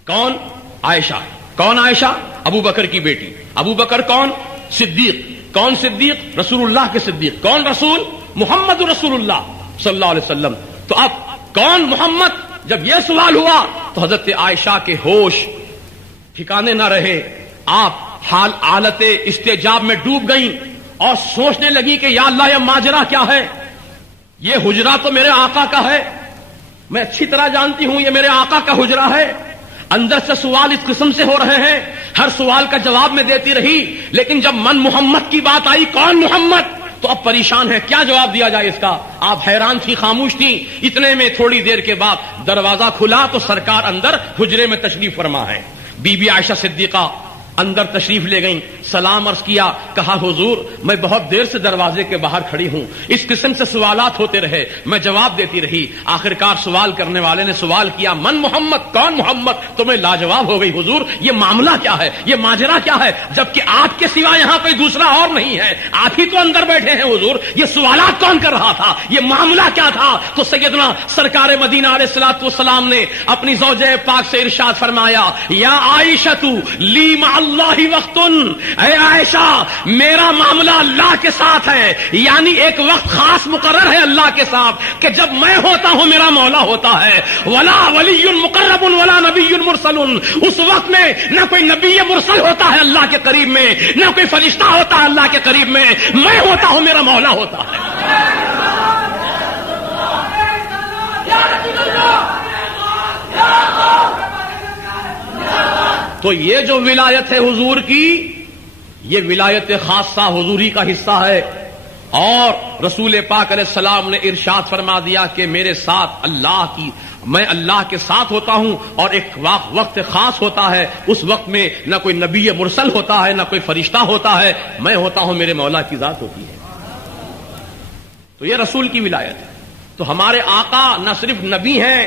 کون؟ عائشہ. کون عائشہ؟ ابو بکر کی بیٹی. ابو بکر کون؟ صدیق. کون صدیق؟ رسول اللہ کے صدیق. کون رسول؟ محمد رسول اللہ صلی اللہ علیہ وسلم. تو اب کون محمد؟ جب یہ سوال ہوا تو حضرت عائشہ کے ہوش ٹھکانے نہ رہے. آپ حالت استجاب میں ڈوب گئیں اور سوچنے لگی کہ یا اللہ یہ ماجرا کیا ہے؟ یہ حجرہ تو میرے آقا کا ہے، میں اچھی طرح جانتی ہوں یہ میرے آقا کا حجرہ ہے. اندر سے سوال اس قسم سے ہو رہے ہیں، ہر سوال کا جواب میں دیتی رہی. لیکن جب من محمد کی بات آئی کون محمد، تو اب پریشان ہے کیا جواب دیا جائے اس کا. آپ حیران تھی، خاموش تھی. اتنے میں تھوڑی دیر کے بعد دروازہ کھلا تو سرکار اندر حجرے میں تشریف فرما ہے. بی بی عائشہ صدیقہ اندر تشریف لے گئیں، سلام عرض کیا، کہا حضور میں بہت دیر سے دروازے کے باہر کھڑی ہوں، اس قسم سے سوالات ہوتے رہے، میں جواب دیتی رہی. آخرکار سوال کرنے والے نے سوال کیا من محمد، کون محمد؟ تو میں لاجواب ہو گئی حضور یہ معاملہ کیا ہے، یہ ماجرا کیا ہے، جبکہ آپ کے سوا یہاں کوئی دوسرا اور نہیں ہے، آپ ہی تو اندر بیٹھے ہیں حضور. یہ سوالات کون کر رہا تھا، یہ معاملہ کیا تھا؟ تو سیدنا سرکار مدینہ علیہ الصلوۃ والسلام نے اپنی زوجہ پاک سے ارشاد فرمایا یا عائشہ لی مع اللہ وقت، اے عائشہ میرا معاملہ اللہ کے ساتھ ہے. یعنی ایک وقت خاص مقرر ہے اللہ کے ساتھ کہ جب میں ہوتا ہوں میرا مولا ہوتا ہے. ولا ولی مقرب ولا نبی مرسل، اس وقت میں نہ کوئی نبی مرسل ہوتا ہے اللہ کے قریب میں، نہ کوئی فرشتہ ہوتا ہے اللہ کے قریب میں ہوتا ہوں میرا مولا ہوتا ہے. تو یہ جو ولایت ہے حضور کی، یہ ولایت خاصہ حضوری کا حصہ ہے. اور رسول پاک علیہ السلام نے ارشاد فرما دیا کہ میرے ساتھ میں اللہ کے ساتھ ہوتا ہوں، اور ایک وقت خاص ہوتا ہے، اس وقت میں نہ کوئی نبی مرسل ہوتا ہے، نہ کوئی فرشتہ ہوتا ہے، میں ہوتا ہوں، میرے مولا کی ذات ہوتی ہے. تو یہ رسول کی ولایت ہے. تو ہمارے آقا نہ صرف نبی ہیں،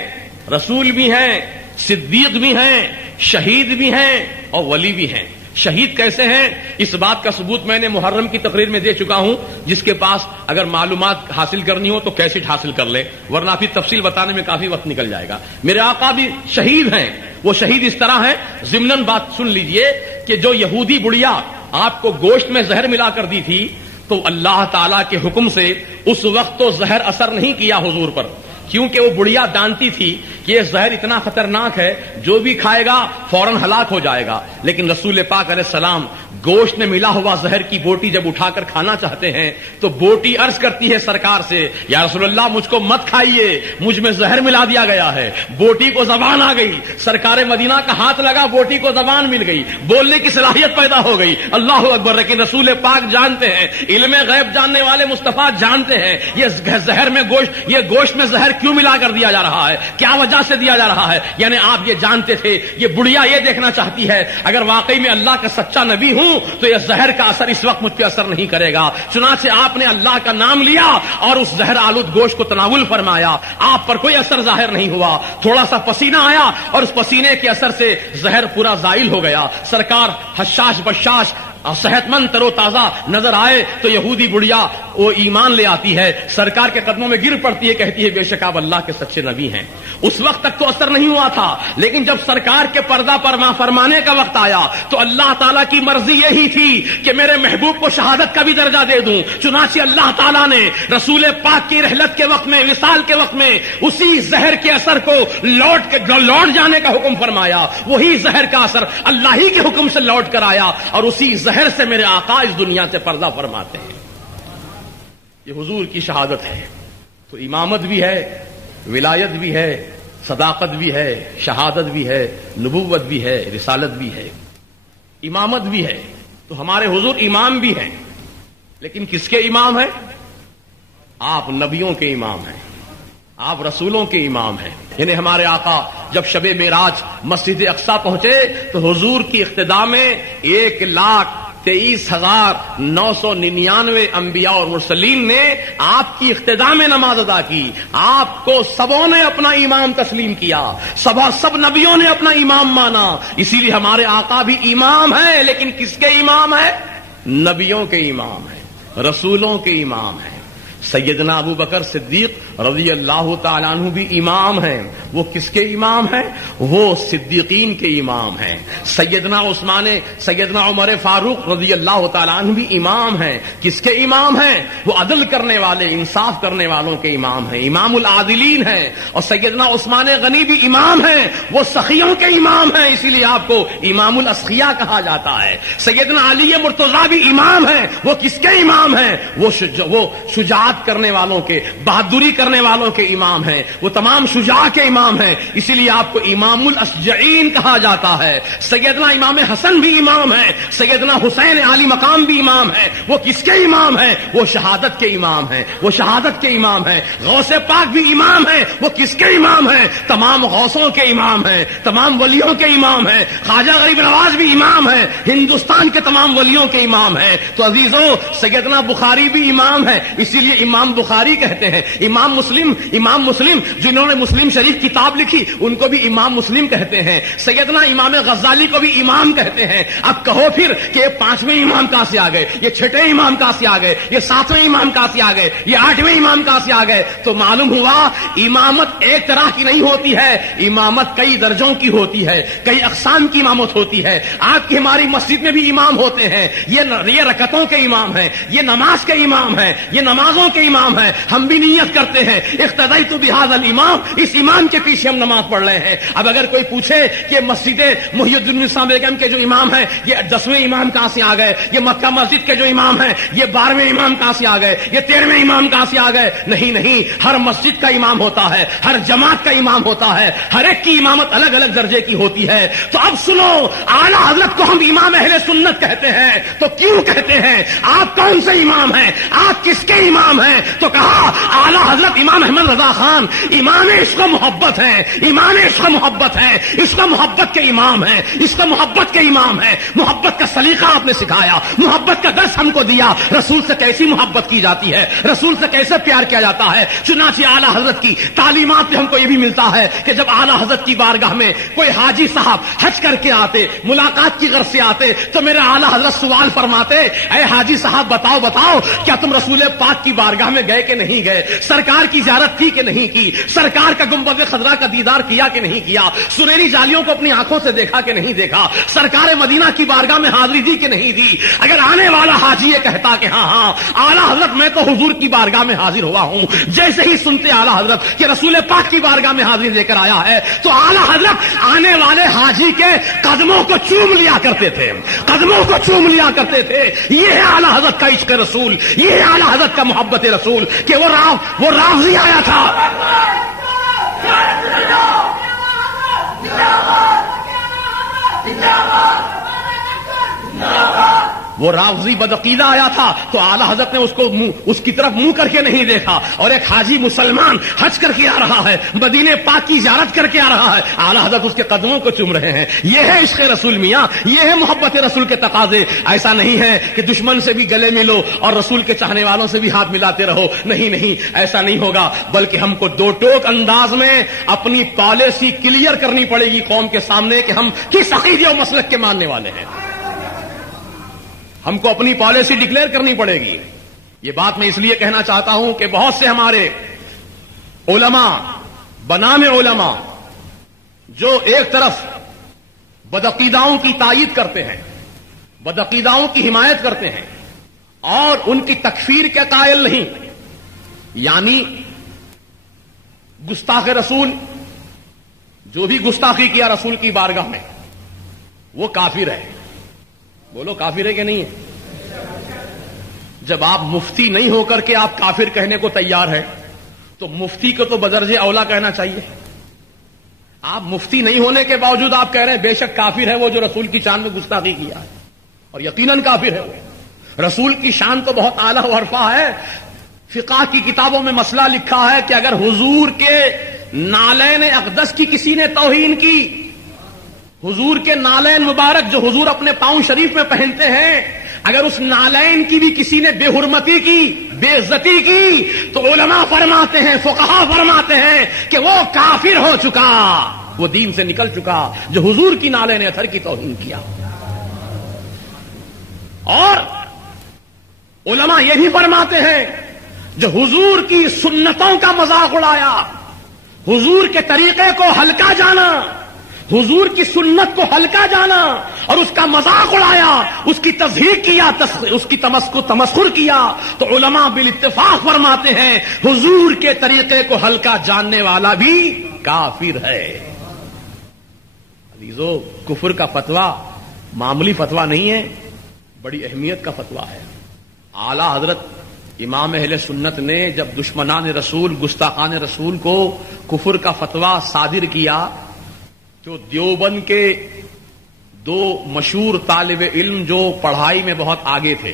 رسول بھی ہیں، صدیق بھی ہیں، شہید بھی ہیں اور ولی بھی ہیں. شہید کیسے ہیں اس بات کا ثبوت میں نے محرم کی تقریر میں دے چکا ہوں. جس کے پاس اگر معلومات حاصل کرنی ہو تو کیسٹ حاصل کر لے، ورنہ پھر تفصیل بتانے میں کافی وقت نکل جائے گا. میرے آقا بھی شہید ہیں. وہ شہید اس طرح ہیں، ضمناً بات سن لیجئے کہ جو یہودی بڑھیا آپ کو گوشت میں زہر ملا کر دی تھی، تو اللہ تعالی کے حکم سے اس وقت تو زہر اثر نہیں کیا حضور پر، کیونکہ وہ بڑھیا جانتی تھی کہ یہ زہر اتنا خطرناک ہے جو بھی کھائے گا فوراً ہلاک ہو جائے گا. لیکن رسول پاک علیہ السلام گوشت میں ملا ہوا زہر کی بوٹی جب اٹھا کر کھانا چاہتے ہیں تو بوٹی عرض کرتی ہے سرکار سے یا رسول اللہ مجھ کو مت کھائیے، مجھ میں زہر ملا دیا گیا ہے. بوٹی کو زبان آ گئی، سرکار مدینہ کا ہاتھ لگا، بوٹی کو زبان مل گئی، بولنے کی صلاحیت پیدا ہو گئی. اللہ اکبر. لیکن رسول پاک جانتے ہیں، علم غیب جاننے والے مصطفیٰ جانتے ہیں یہ زہر میں گوشت میں زہر کیوں ملا کر دیا جا رہا ہے، کیا وجہ سے دیا جا رہا ہے. یعنی آپ یہ جانتے تھے یہ بڑھیا یہ دیکھنا چاہتی ہے اگر واقعی میں اللہ کا سچا نبی ہوں تو یہ زہر کا اثر اس وقت مجھ پہ اثر نہیں کرے گا. چنانچہ آپ نے اللہ کا نام لیا اور اس زہر آلود گوشت کو تناول فرمایا. آپ پر کوئی اثر ظاہر نہیں ہوا، تھوڑا سا پسینہ آیا اور اس پسینے کے اثر سے زہر پورا زائل ہو گیا. سرکار حشاش بشاش صحت مند تر و تازہ نظر آئے تو یہودی بڑھیا وہ ایمان لے آتی ہے، سرکار کے قدموں میں گر پڑتی ہے، کہتی ہے بے شک آپ اللہ کے سچے نبی ہیں. اس وقت تک تو اثر نہیں ہوا تھا، لیکن جب سرکار کے پردہ پر فرمانے کا وقت آیا تو اللہ تعالیٰ کی مرضی یہی تھی کہ میرے محبوب کو شہادت کا بھی درجہ دے دوں. چنانچہ اللہ تعالیٰ نے رسول پاک کی رحلت کے وقت میں، وصال کے وقت میں اسی زہر کے اثر کو لوٹ جانے کا حکم فرمایا. وہی زہر کا اثر اللہ ہی کے حکم سے لوٹ کر آیا اور اسی زہر سے میرے آقا اس دنیا سے پردہ فرماتے ہیں. یہ حضور کی شہادت ہے. تو امامت بھی ہے، ولایت بھی ہے، صداقت بھی ہے، شہادت بھی ہے، نبوت بھی ہے، رسالت بھی ہے، امامت بھی ہے. تو ہمارے حضور امام بھی ہیں، لیکن کس کے امام ہیں؟ آپ نبیوں کے امام ہیں، آپ رسولوں کے امام ہیں. یعنی ہمارے آقا جب شب معراج مسجد اقصی پہنچے تو حضور کی اقتداء میں 1,23,999 انبیاء اور مرسلین نے آپ کی اقتداء میں نماز ادا کی. آپ کو سبوں نے اپنا امام تسلیم کیا, سب نبیوں نے اپنا امام مانا. اسی لیے ہمارے آقا بھی امام ہیں, لیکن کس کے امام ہے؟ نبیوں کے امام ہیں, رسولوں کے امام ہیں. سیدنا ابو بکر صدیق رضی اللہ تعالیٰ عنہ بھی امام ہیں. وہ کس کے امام ہیں؟ وہ صدیقین کے امام ہیں. سیدنا عمر فاروق رضی اللہ تعالیٰ عنہ بھی امام ہیں. کس کے امام ہیں؟ وہ عدل کرنے والے, انصاف کرنے والوں کے امام ہیں, امام العادلین ہیں. اور سیدنا عثمان غنی بھی امام ہیں, وہ سخیوں کے امام ہیں, اسی لیے آپ کو امام الاسخیاء کہا جاتا ہے. سیدنا علی مرتضیٰ بھی امام ہیں. وہ کس کے امام ہیں؟ وہ شجاعت کرنے والوں کے, بہادری کرنے والوں کے امام ہیں. وہ تمام شجاع کے امام ہیں, اسی لیے آپ کو امام الاشجعین کہا جاتا ہے. سیدنا امام حسن بھی امام ہیں, سیدنا حسین علی مقام بھی امام ہیں. وہ کس کے امام ہیں؟ وہ شہادت کے امام ہیں, وہ شہادت کے امام ہیں. غوث پاک بھی امام ہیں. وہ کس کے امام ہیں؟ تمام غوثوں کے امام ہیں, تمام ولیوں کے امام ہیں. خواجہ غریب نواز بھی امام ہیں, ہندوستان کے تمام ولیوں کے امام ہیں. تو عزیزوں, سیدنا بخاری بھی امام ہے, اسی لیے امام بخاری کہتے ہیں. امام مسلم جنہوں نے مسلم شریف کتاب لکھی ان کو بھی امام مسلم کہتے ہیں. سیدنا امام غزالی کو بھی امام کہتے ہیں. اب کہو پھر کہ یہ 5ویں امام کہاں سے آ گئے, یہ 6ویں امام کہاں سے آ گئے, یہ 7ویں امام کہاں سے آ گئے, یہ 8ویں امام کہاں سے آ گئے؟ تو معلوم ہوا امامت ایک طرح کی نہیں ہوتی ہے, امامت کئی درجوں کی ہوتی ہے, کئی اقسام کی امامت ہوتی ہے. آپ کی ہماری مسجد میں بھی امام ہوتے ہیں. یہ رکعتوں کے امام ہیں, یہ نماز کے امام ہیں, یہ نمازوں کے امام ہیں. ہم بھی نیت کرتے ہیں اقتدیت بہذا الامام, اس امام کے پیچھے ہم نماز پڑھ رہے ہیں. اب اگر کوئی پوچھے کہ مسجد محی الدین بیگم کے جو امام ہیں یہ 10ویں امام کہاں سے آ گئے, یہ مکہ مسجد کے جو امام ہیں یہ 12ویں امام کہاں سے آ گئے, یہ 13ویں امام کہاں سے آ گئے؟ نہیں, ہر مسجد کا امام ہوتا ہے, ہر جماعت کا امام ہوتا ہے, ہر ایک کی امامت الگ الگ درجے کی ہوتی ہے. تو اب سنو, اعلیٰ حضرت کو ہم امام اہل سنت کہتے ہیں. تو کیوں کہتے ہیں؟ آپ کون سے امام ہیں, آپ کس کے امام ہیں؟ تو کہا اعلیٰ حضرت امام احمد رضا خان امام عشق و محبت ہیں, امام عشق و محبت ہیں, عشق و محبت کے امام ہیں, عشق و محبت کے امام ہیں. محبت کا سلیقہ آپ نے سکھایا, محبت کا درس ہم کو دیا, رسول سے کیسی محبت کی جاتی ہے, رسول سے کیسے پیار کیا جاتا ہے. چنانچہ اعلیٰ حضرت کی تعلیمات میں ہم کو یہ بھی ملتا ہے کہ جب اعلیٰ حضرت کی بارگاہ میں کوئی حاجی صاحب حج کر کے آتے, ملاقات کی غرض سے آتے, تو میرے اعلیٰ حضرت سوال فرماتے, اے حاجی صاحب بتاؤ کیا تم رسول پاک کی بارگاہ میں گئے کہ نہیں گئے, سرکار کی زیارت کی کہ نہیں کی, سرکار کا گنبد خضرا کا دیدار کیا کہ نہیں کیا, سنہری جالیوں کو اپنی آنکھوں سے دیکھا کہ نہیں دیکھا, سرکار مدینہ کی بارگاہ میں حاضری دی کہ نہیں دی. اگر آنے والا حاجی یہ کہتا کہ ہاں اعلیٰ حضرت میں تو حضور کی بارگاہ میں حاضر ہوا ہوں, جیسے ہی سنتے اعلیٰ حضرت کہ رسول پاک کی بارگاہ میں حاضری دے کر آیا ہے, تو اعلیٰ حضرت آنے والے حاجی کے قدموں کو چوم لیا کرتے تھے, قدموں کو چوم لیا کرتے تھے. یہ ہے اعلیٰ حضرت کا عشق رسول, یہ ہے اعلیٰ حضرت کا محبت رسول کہ وہ رافضی آیا تھا. وہ رافضی بدعقیدہ آیا تھا تو اعلیٰ حضرت نے اس کی طرف منہ کر کے نہیں دیکھا. اور ایک حاجی مسلمان حج کر کے آ رہا ہے, مدینے پاک کی زیارت کر کے آ رہا ہے, اعلیٰ حضرت اس کے قدموں کو چوم رہے ہیں. یہ ہے عشق رسول میاں, یہ ہے محبت رسول کے تقاضے. ایسا نہیں ہے کہ دشمن سے بھی گلے ملو اور رسول کے چاہنے والوں سے بھی ہاتھ ملاتے رہو. نہیں, ایسا نہیں ہوگا, بلکہ ہم کو دو ٹوک انداز میں اپنی پالیسی کلیئر کرنی پڑے گی قوم کے سامنے کہ ہم کس عقیدے و مسلک کے ماننے والے ہیں. ہم کو اپنی پالیسی ڈکلیئر کرنی پڑے گی. یہ بات میں اس لیے کہنا چاہتا ہوں کہ بہت سے ہمارے علماء, بنام علماء, جو ایک طرف بدعقیداؤں کی تائید کرتے ہیں, بدعقیداؤں کی حمایت کرتے ہیں اور ان کی تکفیر کے قائل نہیں, یعنی گستاخ رسول جو بھی گستاخی کیا رسول کی بارگاہ میں وہ کافر ہے. بولو کافر ہے کہ نہیں ہے؟ جب آپ مفتی نہیں ہو کر کے آپ کافر کہنے کو تیار ہے تو مفتی کو تو بدرجہ اولا کہنا چاہیے. آپ مفتی نہیں ہونے کے باوجود آپ کہہ رہے ہیں بے شک کافر ہے وہ جو رسول کی شان میں گستاخی کیا ہے, اور یقیناً کافر ہے وہ. رسول کی شان تو بہت اعلیٰ و عرفہ ہے. فقہ کی کتابوں میں مسئلہ لکھا ہے کہ اگر حضور کے نالین اقدس کی کسی نے توہین کی، حضور کے نالین مبارک جو حضور اپنے پاؤں شریف میں پہنتے ہیں، اگر اس نالین کی بھی کسی نے بے حرمتی کی، بے عزتی کی، تو علماء فرماتے ہیں، فقہا فرماتے ہیں کہ وہ کافر ہو چکا، وہ دین سے نکل چکا جو حضور کی نالین اطہر کی توہین کیا۔ اور علماء یہ بھی فرماتے ہیں جو حضور کی سنتوں کا مذاق اڑایا، حضور کے طریقے کو ہلکا جانا، حضور کی سنت کو ہلکا جانا اور اس کا مذاق اڑایا، اس کی تضحیق کیا، اس کی تمسخر کیا، تو علماء بالاتفاق فرماتے ہیں حضور کے طریقے کو ہلکا جاننے والا بھی کافر ہے۔ عزیزو، کفر کا فتویٰ معمولی فتویٰ نہیں ہے، بڑی اہمیت کا فتویٰ ہے۔ اعلی حضرت امام اہل سنت نے جب دشمنان رسول، گستاخان رسول کو کفر کا فتویٰ صادر کیا تو دیوبند کے دو مشہور طالب علم جو پڑھائی میں بہت آگے تھے،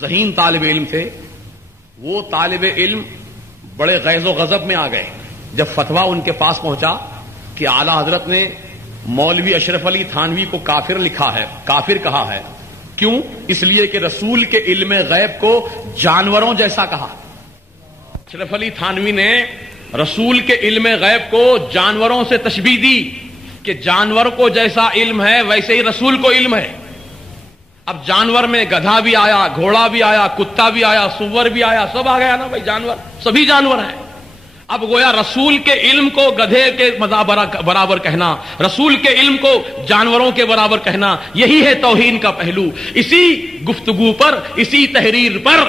ذہین طالب علم تھے، وہ طالب علم بڑے غیظ و غضب میں آ گئے جب فتویٰ ان کے پاس پہنچا کہ اعلی حضرت نے مولوی اشرف علی تھانوی کو کافر لکھا ہے، کافر کہا ہے۔ کیوں؟ اس لیے کہ رسول کے علم غیب کو جانوروں جیسا کہا۔ اشرف علی تھانوی نے رسول کے علم غیب کو جانوروں سے تشبیہ دی کہ جانور کو جیسا علم ہے ویسے ہی رسول کو علم ہے۔ اب جانور میں گدھا بھی آیا، گھوڑا بھی آیا، کتا بھی آیا، سور بھی آیا، سب آ گیا نا بھائی، جانور سبھی جانور ہیں۔ اب گویا رسول کے علم کو گدھے کے برابر کہنا، رسول کے علم کو جانوروں کے برابر کہنا، یہی ہے توہین کا پہلو۔ اسی گفتگو پر، اسی تحریر پر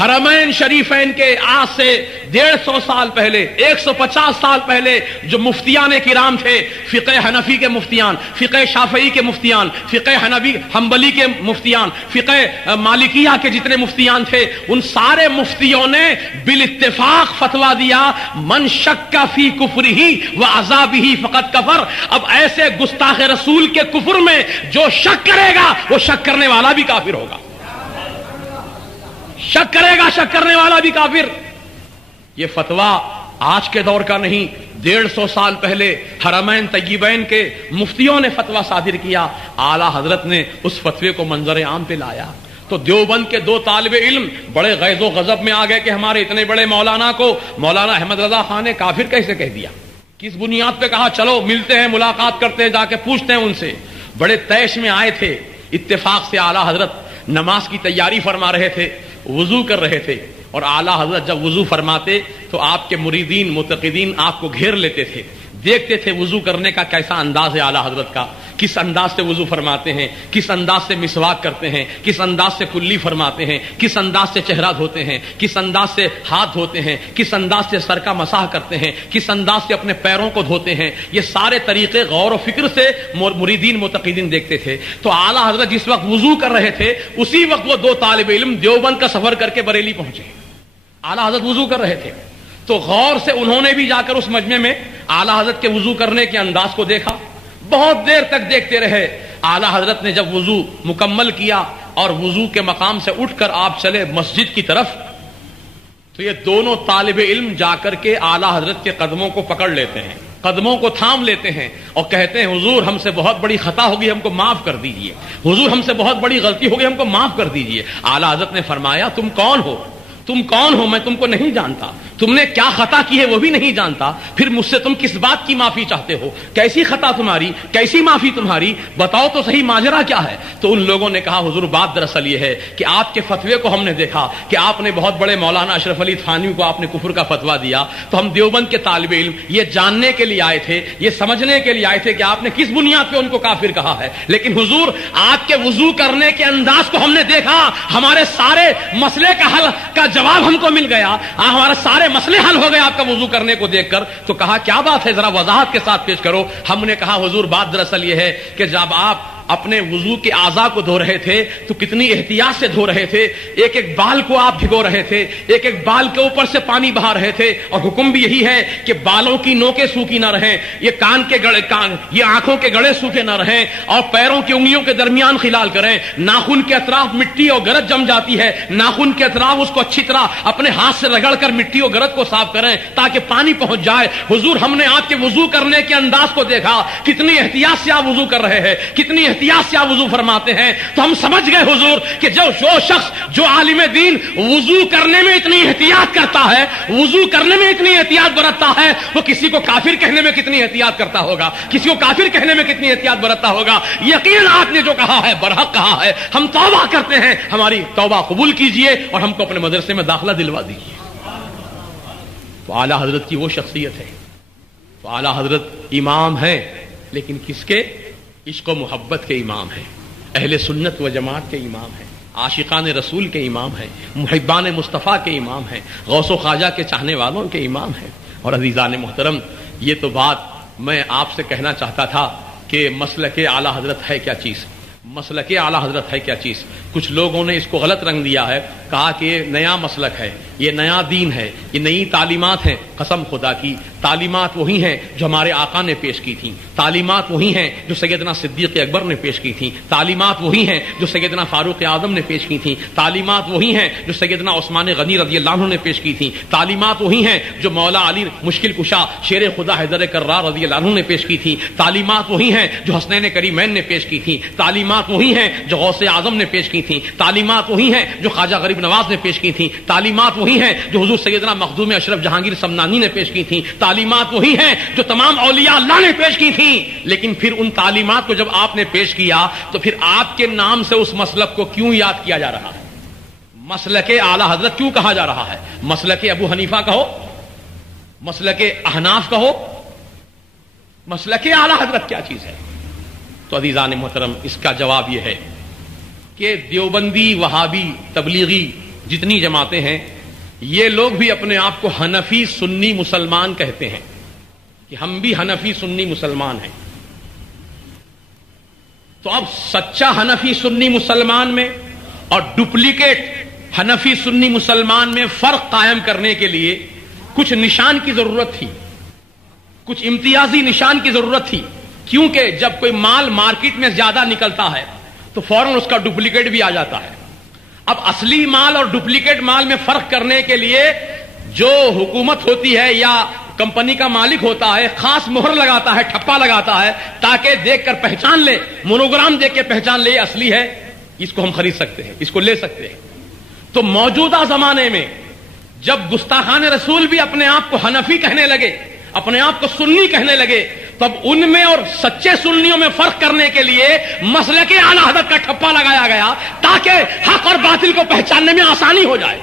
حرمین شریفین کے آج سے 150 سال پہلے، 150 سال پہلے جو مفتیان کرام تھے، فقہ حنفی کے مفتیان، فقہ شافعی کے مفتیان، فقہ حنبلی کے مفتیان، فقہ مالکیہ کے جتنے مفتیان تھے، ان سارے مفتیوں نے بالاتفاق فتویٰ دیا من شک فی کفرہ و عذابہ فقط کفر۔ اب ایسے گستاخ رسول کے کفر میں جو شک کرے گا وہ شک کرنے والا بھی کافر ہوگا، شک کرے گا شک کرنے والا بھی کافر۔ یہ فتویٰ آج کے دور کا نہیں، 150 سال پہلے حرمین طیبین کے مفتیوں نے فتویٰ صادر کیا، اعلی حضرت نے اس فتوے کو منظر عام پہ لایا۔ تو دیوبند کے دو طالب علم بڑے غیظ و غضب میں آ گئے کہ ہمارے اتنے بڑے مولانا کو مولانا احمد رضا خان نے کافر کیسے کہہ دیا، کس بنیاد پہ کہا؟ چلو ملتے ہیں، ملاقات کرتے ہیں، جا کے پوچھتے ہیں ان سے۔ بڑے طیش میں آئے تھے، اتفاق سے اعلی حضرت نماز کی تیاری فرما رہے تھے، وضو کر رہے تھے، اور اعلی حضرت جب وضو فرماتے تو آپ کے مریدین متقدین آپ کو گھیر لیتے تھے، دیکھتے تھے وضو کرنے کا کیسا انداز ہے اعلی حضرت کا، کس انداز سے وضو فرماتے ہیں، کس انداز سے مسواک کرتے ہیں، کس انداز سے کلی فرماتے ہیں، کس انداز سے چہرہ دھوتے ہیں، کس انداز سے ہاتھ دھوتے ہیں، کس انداز سے سر کا مسح کرتے ہیں، کس انداز سے اپنے پیروں کو دھوتے ہیں۔ یہ سارے طریقے غور و فکر سے مریدین متقدین دیکھتے تھے۔ تو اعلی حضرت جس وقت وضو کر رہے تھے اسی وقت وہ دو طالب علم دیوبند کا سفر کر کے بریلی پہنچے۔ اعلی حضرت وضو کر رہے تھے تو غور سے انہوں نے بھی جا کر اس مجمع میں اعلی حضرت کے وضو کرنے کے انداز کو دیکھا، بہت دیر تک دیکھتے رہے۔ اعلی حضرت نے جب وضو مکمل کیا اور وضو کے مقام سے اٹھ کر آپ چلے مسجد کی طرف، تو یہ دونوں طالب علم جا کر کے اعلی حضرت کے قدموں کو پکڑ لیتے ہیں، قدموں کو تھام لیتے ہیں اور کہتے ہیں حضور ہم سے بہت بڑی خطا ہوگی، ہم کو معاف کر دیجئے، حضور ہم سے بہت بڑی غلطی ہوگی، ہم کو معاف کر دیجئے۔ اعلی حضرت نے فرمایا تم کون ہو؟ تم کون ہو؟ میں تم کو نہیں جانتا، تم نے کیا خطا کی ہے وہ بھی نہیں جانتا، پھر مجھ سے تم کس بات کی معافی چاہتے ہو؟ کیسی خطا تمہاری؟ کیسی معافی تمہاری؟ بتاؤ تو صحیح ماجرا کیا ہے؟ تو ان لوگوں نے کہا حضور بات دراصل یہ ہے کہ آپ کے فتوے کو ہم نے دیکھا کہ آپ نے بہت بڑے مولانا اشرف علی تھانوی کو آپ نے کفر کا فتویٰ دیا، تو ہم دیوبند کے طالب علم یہ جاننے کے لیے آئے تھے، یہ سمجھنے کے لیے آئے تھے کہ آپ نے کس بنیاد پہ ان کو کافر کہا ہے۔ لیکن حضور آپ کے وضو کرنے کے انداز کو ہم نے دیکھا، ہمارے سارے مسئلے کا حل کا جواب ہم کو مل گیا، ہمارے سارے مسئلے حل ہو گئے آپ کا وضو کرنے کو دیکھ کر۔ تو کہا کیا بات ہے، ذرا وضاحت کے ساتھ پیش کرو۔ ہم نے کہا حضور بات دراصل یہ ہے کہ جب آپ اپنے وضو کے اعضاء کو دھو رہے تھے تو کتنی احتیاط سے دھو رہے تھے. ایک ایک بال کو آپ بھگو رہے تھے, ایک ایک بال کے اوپر سے پانی بہا رہے تھے, اور حکم بھی یہی ہے کہ بالوں کی نوکیں سوکھی نہ رہیں, یہ کان کے گڑے, یہ آنکھوں کے گڑے سوکھے نہ رہیں, اور پیروں کی انگلیوں کے درمیان خلال کریں. ناخن کے اطراف مٹی اور گرد جم جاتی ہے, ناخن کے اطراف اس کو اچھی طرح اپنے ہاتھ سے رگڑ کر مٹی اور گرد کو صاف کریں تاکہ پانی پہنچ جائے. حضور ہم نے آپ کے وضو کرنے کے انداز کو دیکھا, کتنی احتیاط سے آپ وضو کر رہے ہیں, کتنی احتیاط سے آپ وضو فرماتے ہیں, تو ہم سمجھ گئے حضور کہ جو شخص, جو عالم دین وضو کرنے میں اتنی احتیاط کرتا ہے, وضو کرنے میں اتنی احتیاط برتتا ہے, وہ کسی کو کافر کہنے میں کتنی احتیاط کرتا ہوگا, کسی کو کافر کہنے میں کتنی احتیاط برتتا ہوگا. یقین آپ نے جو کہا ہے برحق کہا ہے. ہم توبہ کرتے ہیں, ہماری توبہ قبول کیجئے اور ہم کو اپنے مدرسے میں داخلہ دلوا دیجیے. تو اعلیٰ حضرت کی وہ شخصیت ہے. تو اعلیٰ حضرت امام ہے, لیکن کس کے؟ عشق و محبت کے امام ہے, اہل سنت و جماعت کے امام ہے, عاشقان رسول کے امام ہیں, محبان مصطفیٰ کے امام ہیں, غوث و خواجہ کے چاہنے والوں کے امام ہیں. اور عزیزان محترم, یہ تو بات میں آپ سے کہنا چاہتا تھا کہ مسلک اعلیٰ حضرت ہے کیا چیز, مسلک اعلیٰ حضرت ہے کیا چیز. کچھ لوگوں نے اس کو غلط رنگ دیا ہے, کہا کہ یہ نیا مسلک ہے, یہ نیا دین ہے, یہ نئی تعلیمات ہیں. قسم خدا کی تعلیمات وہی ہیں جو ہمارے آقا نے پیش کی تھیں, تعلیمات وہی ہیں جو سیدنا صدیق اکبر نے پیش کی تھیں, تعلیمات وہی ہیں جو سیدنا فاروق اعظم نے پیش کی تھیں, تعلیمات وہی ہیں جو سیدنا عثمان غنی رضی اللہ عنہ نے پیش کی تھیں, تعلیمات وہی ہیں جو مولا علی مشکل کشا شیر خدا حیدر کرار رضی اللہ عنہ نے پیش کی تھیں, تعلیمات وہی ہیں جو حسنین کریمین نے پیش کی تھیں, تعلیمات وہی ہیں جو غوث اعظم نے پیش کی تھیں, تعلیمات وہی ہیں جو خواجہ غریب نواز نے پیش کی تھیں, تعلیمات وہی ہیں جو حضور سیدنا مخدوم اشرف جہانگیر سمنانی نے پیش کی تھیں, تعلیمات وہی ہیں جو تمام اولیاء اللہ نے پیش کی تھیں. لیکن پھر ان تعلیمات کو جب آپ نے پیش کیا تو پھر آپ کے نام سے اس مسلک کو کیوں یاد کیا جا رہا ہے؟ مسلک اعلیٰ حضرت کیوں کہا جا رہا ہے؟ مسلک ابو حنیفہ کہو, مسلک احناف کہو, مسلک اعلیٰ حضرت کیا چیز ہے؟ تو عزیزان محترم, اس کا جواب یہ ہے کہ دیوبندی, وہابی, تبلیغی جتنی جماعتیں ہیں, یہ لوگ بھی اپنے آپ کو حنفی سنی مسلمان کہتے ہیں کہ ہم بھی حنفی سنی مسلمان ہیں. تو اب سچا حنفی سنی مسلمان میں اور ڈپلیکیٹ حنفی سنی مسلمان میں فرق قائم کرنے کے لیے کچھ نشان کی ضرورت تھی, کچھ امتیازی نشان کی ضرورت تھی. کیونکہ جب کوئی مال مارکیٹ میں زیادہ نکلتا ہے تو فوراً اس کا ڈپلیکیٹ بھی آ جاتا ہے. اب اصلی مال اور ڈپلیکیٹ مال میں فرق کرنے کے لیے جو حکومت ہوتی ہے یا کمپنی کا مالک ہوتا ہے, خاص مہر لگاتا ہے, ٹھپا لگاتا ہے تاکہ دیکھ کر پہچان لے, مونوگرام دیکھ کے پہچان لے یہ اصلی ہے, اس کو ہم خرید سکتے ہیں, اس کو لے سکتے ہیں. تو موجودہ زمانے میں جب گستاخان رسول بھی اپنے آپ کو حنفی کہنے لگے, اپنے آپ کو سنی کہنے لگے, تب ان میں اور سچے سنیوں میں فرق کرنے کے لیے مسلک اعلیٰ حضرت کا ٹھپا لگایا گیا تاکہ حق اور باطل کو پہچاننے میں آسانی ہو جائے.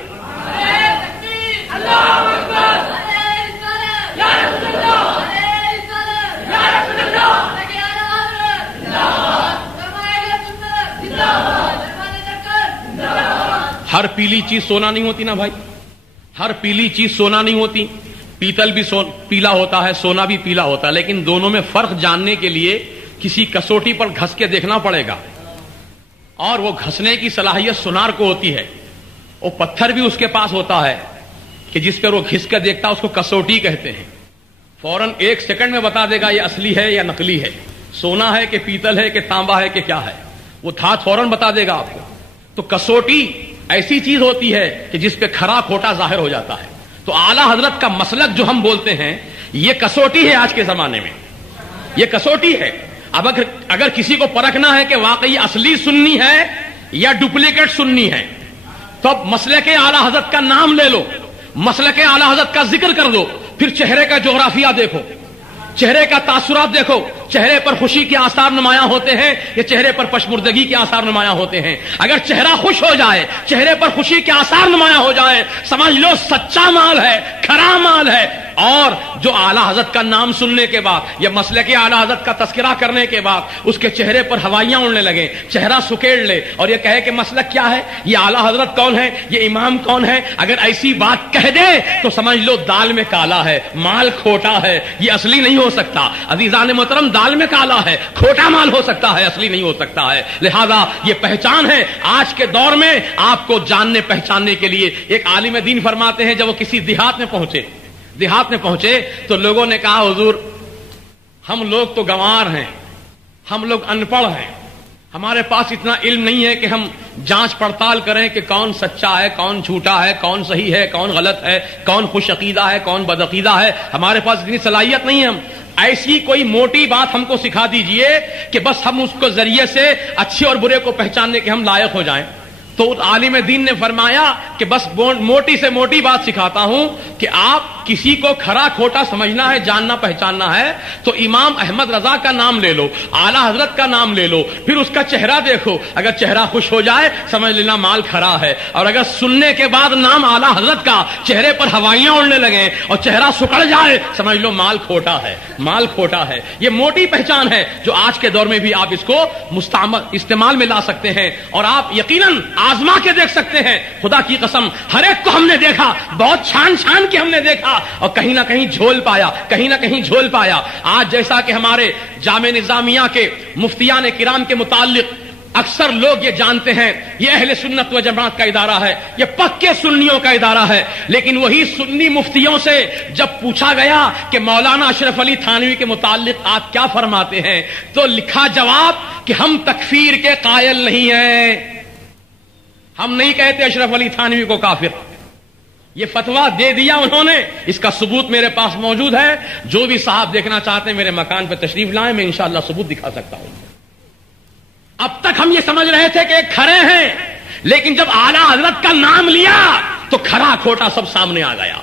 ہر پیلی چیز سونا نہیں ہوتی نا بھائی, ہر پیلی چیز سونا نہیں ہوتی. پیتل بھی پیلا ہوتا ہے, سونا بھی پیلا ہوتا ہے, لیکن دونوں میں فرق جاننے کے لیے کسی کسوٹی پر گھس کے دیکھنا پڑے گا, اور وہ گھسنے کی صلاحیت سونار کو ہوتی ہے. وہ پتھر بھی اس کے پاس ہوتا ہے کہ جس پر وہ گھس کے دیکھتا اس کو کسوٹی کہتے ہیں. فوراً 1 سیکنڈ میں بتا دے گا یہ اصلی ہے یا نقلی ہے, سونا ہے کہ پیتل ہے کہ تانبا ہے کہ کیا ہے, وہ دھات فوراً بتا دے گا آپ کو. تو کسوٹی ایسی چیز ہوتی ہے کہ جس پہ کھرا کھوٹا ظاہر ہو جاتا ہے. تو اعلیٰ حضرت کا مسلک جو ہم بولتے ہیں یہ کسوٹی ہے, آج کے زمانے میں یہ کسوٹی ہے. اب اگر کسی کو پرکھنا ہے کہ واقعی اصلی سنی ہے یا ڈپلیکیٹ سنی ہے, تو اب مسلک اعلیٰ حضرت کا نام لے لو, مسلک اعلیٰ حضرت کا ذکر کر دو, پھر چہرے کا جغرافیہ دیکھو, چہرے کا تاثرات دیکھو, چہرے پر خوشی کے آثار نمایاں ہوتے ہیں یا چہرے پر پشمردگی کے آثار نمایاں ہوتے ہیں. اگر چہرہ خوش ہو جائے, چہرے پر خوشی کے آثار نمایاں ہو جائے, سمجھ لو سچا مال ہے, کھرا مال ہے. اور جو اعلیٰ حضرت کا نام سننے کے بعد یا مسلک اعلیٰ حضرت کا تذکرہ کرنے کے بعد اس کے چہرے پر ہوائیاں اڑنے لگیں, چہرہ سکیڑ لے اور یہ کہے کہ مسلک کیا ہے, یہ اعلیٰ حضرت کون ہے, یہ امام کون ہے, اگر ایسی بات کہہ دے تو سمجھ لو دال میں کالا ہے, مال کھوٹا ہے, یہ اصلی نہیں ہو سکتا. عزیزان محترم, دال میں کالا ہے، کھوٹا مال ہو سکتا ہے، اصلی نہیں ہو سکتا ہے. لہذا یہ پہچان ہے. آج کے دور میں آپ کو جاننے پہچاننے کے لیے ایک عالم دین فرماتے ہیں، جب وہ کسی دیہات میں پہنچے تو لوگوں نے کہا حضور ہم لوگ تو گنوار ہیں، ہم لوگ ان پڑھ ہیں، ہمارے پاس اتنا علم نہیں ہے کہ ہم جانچ پڑتال کریں کہ کون سچا ہے، کون جھوٹا ہے، کون صحیح ہے، کون غلط ہے، کون خوش عقیدہ ہے، کون بد عقیدہ ہے. ہمارے پاس اتنی صلاحیت نہیں ہے. ہم ایسی کوئی موٹی بات ہم کو سکھا دیجئے کہ بس ہم اس کو ذریعے سے اچھے اور برے کو پہچاننے کے ہم لائق ہو جائیں. تو عالم دین نے فرمایا کہ بس موٹی سے موٹی بات سکھاتا ہوں کہ آپ کسی کو کھرا کھوٹا سمجھنا ہے، جاننا پہچاننا ہے تو امام احمد رضا کا نام لے لو، اعلی حضرت کا نام لے لو، پھر اس کا چہرہ دیکھو، اگر چہرہ خوش ہو جائے سمجھ لینا مال کھرا ہے، اور اگر سننے کے بعد نام اعلی حضرت کا چہرے پر ہوائیاں اڑنے لگیں اور چہرہ سکڑ جائے سمجھ لو مال کھوٹا ہے، مال کھوٹا ہے. یہ موٹی پہچان ہے جو آج کے دور میں بھی آپ اس کو استعمال میں لا سکتے ہیں، اور آپ یقیناً آزما کے دیکھ سکتے ہیں. خدا کی قسم ہر ایک کو ہم نے دیکھا، بہت چھان چھان کے ہم نے دیکھا اور کہیں نہ کہیں جھول پایا. آج جیسا کہ ہمارے جامع نظامیہ کے مفتیان کرام کے متعلق اکثر لوگ یہ جانتے ہیں یہ اہل سنت و جماعت کا ادارہ ہے، یہ پکے سنیوں کا ادارہ ہے، لیکن وہی سنی مفتیوں سے جب پوچھا گیا کہ مولانا اشرف علی تھانوی کے متعلق آپ کیا فرماتے ہیں تو لکھا جواب کہ ہم تکفیر کے قائل نہیں ہیں، ہم نہیں کہتے اشرف علی تھانوی کو کافر. یہ فتویٰ دے دیا انہوں نے، اس کا ثبوت میرے پاس موجود ہے. جو بھی صاحب دیکھنا چاہتے ہیں میرے مکان پہ تشریف لائیں، میں انشاءاللہ ثبوت دکھا سکتا ہوں. اب تک ہم یہ سمجھ رہے تھے کہ کھڑے ہیں، لیکن جب اعلیٰ حضرت کا نام لیا تو کھرا کھوٹا سب سامنے آ گیا.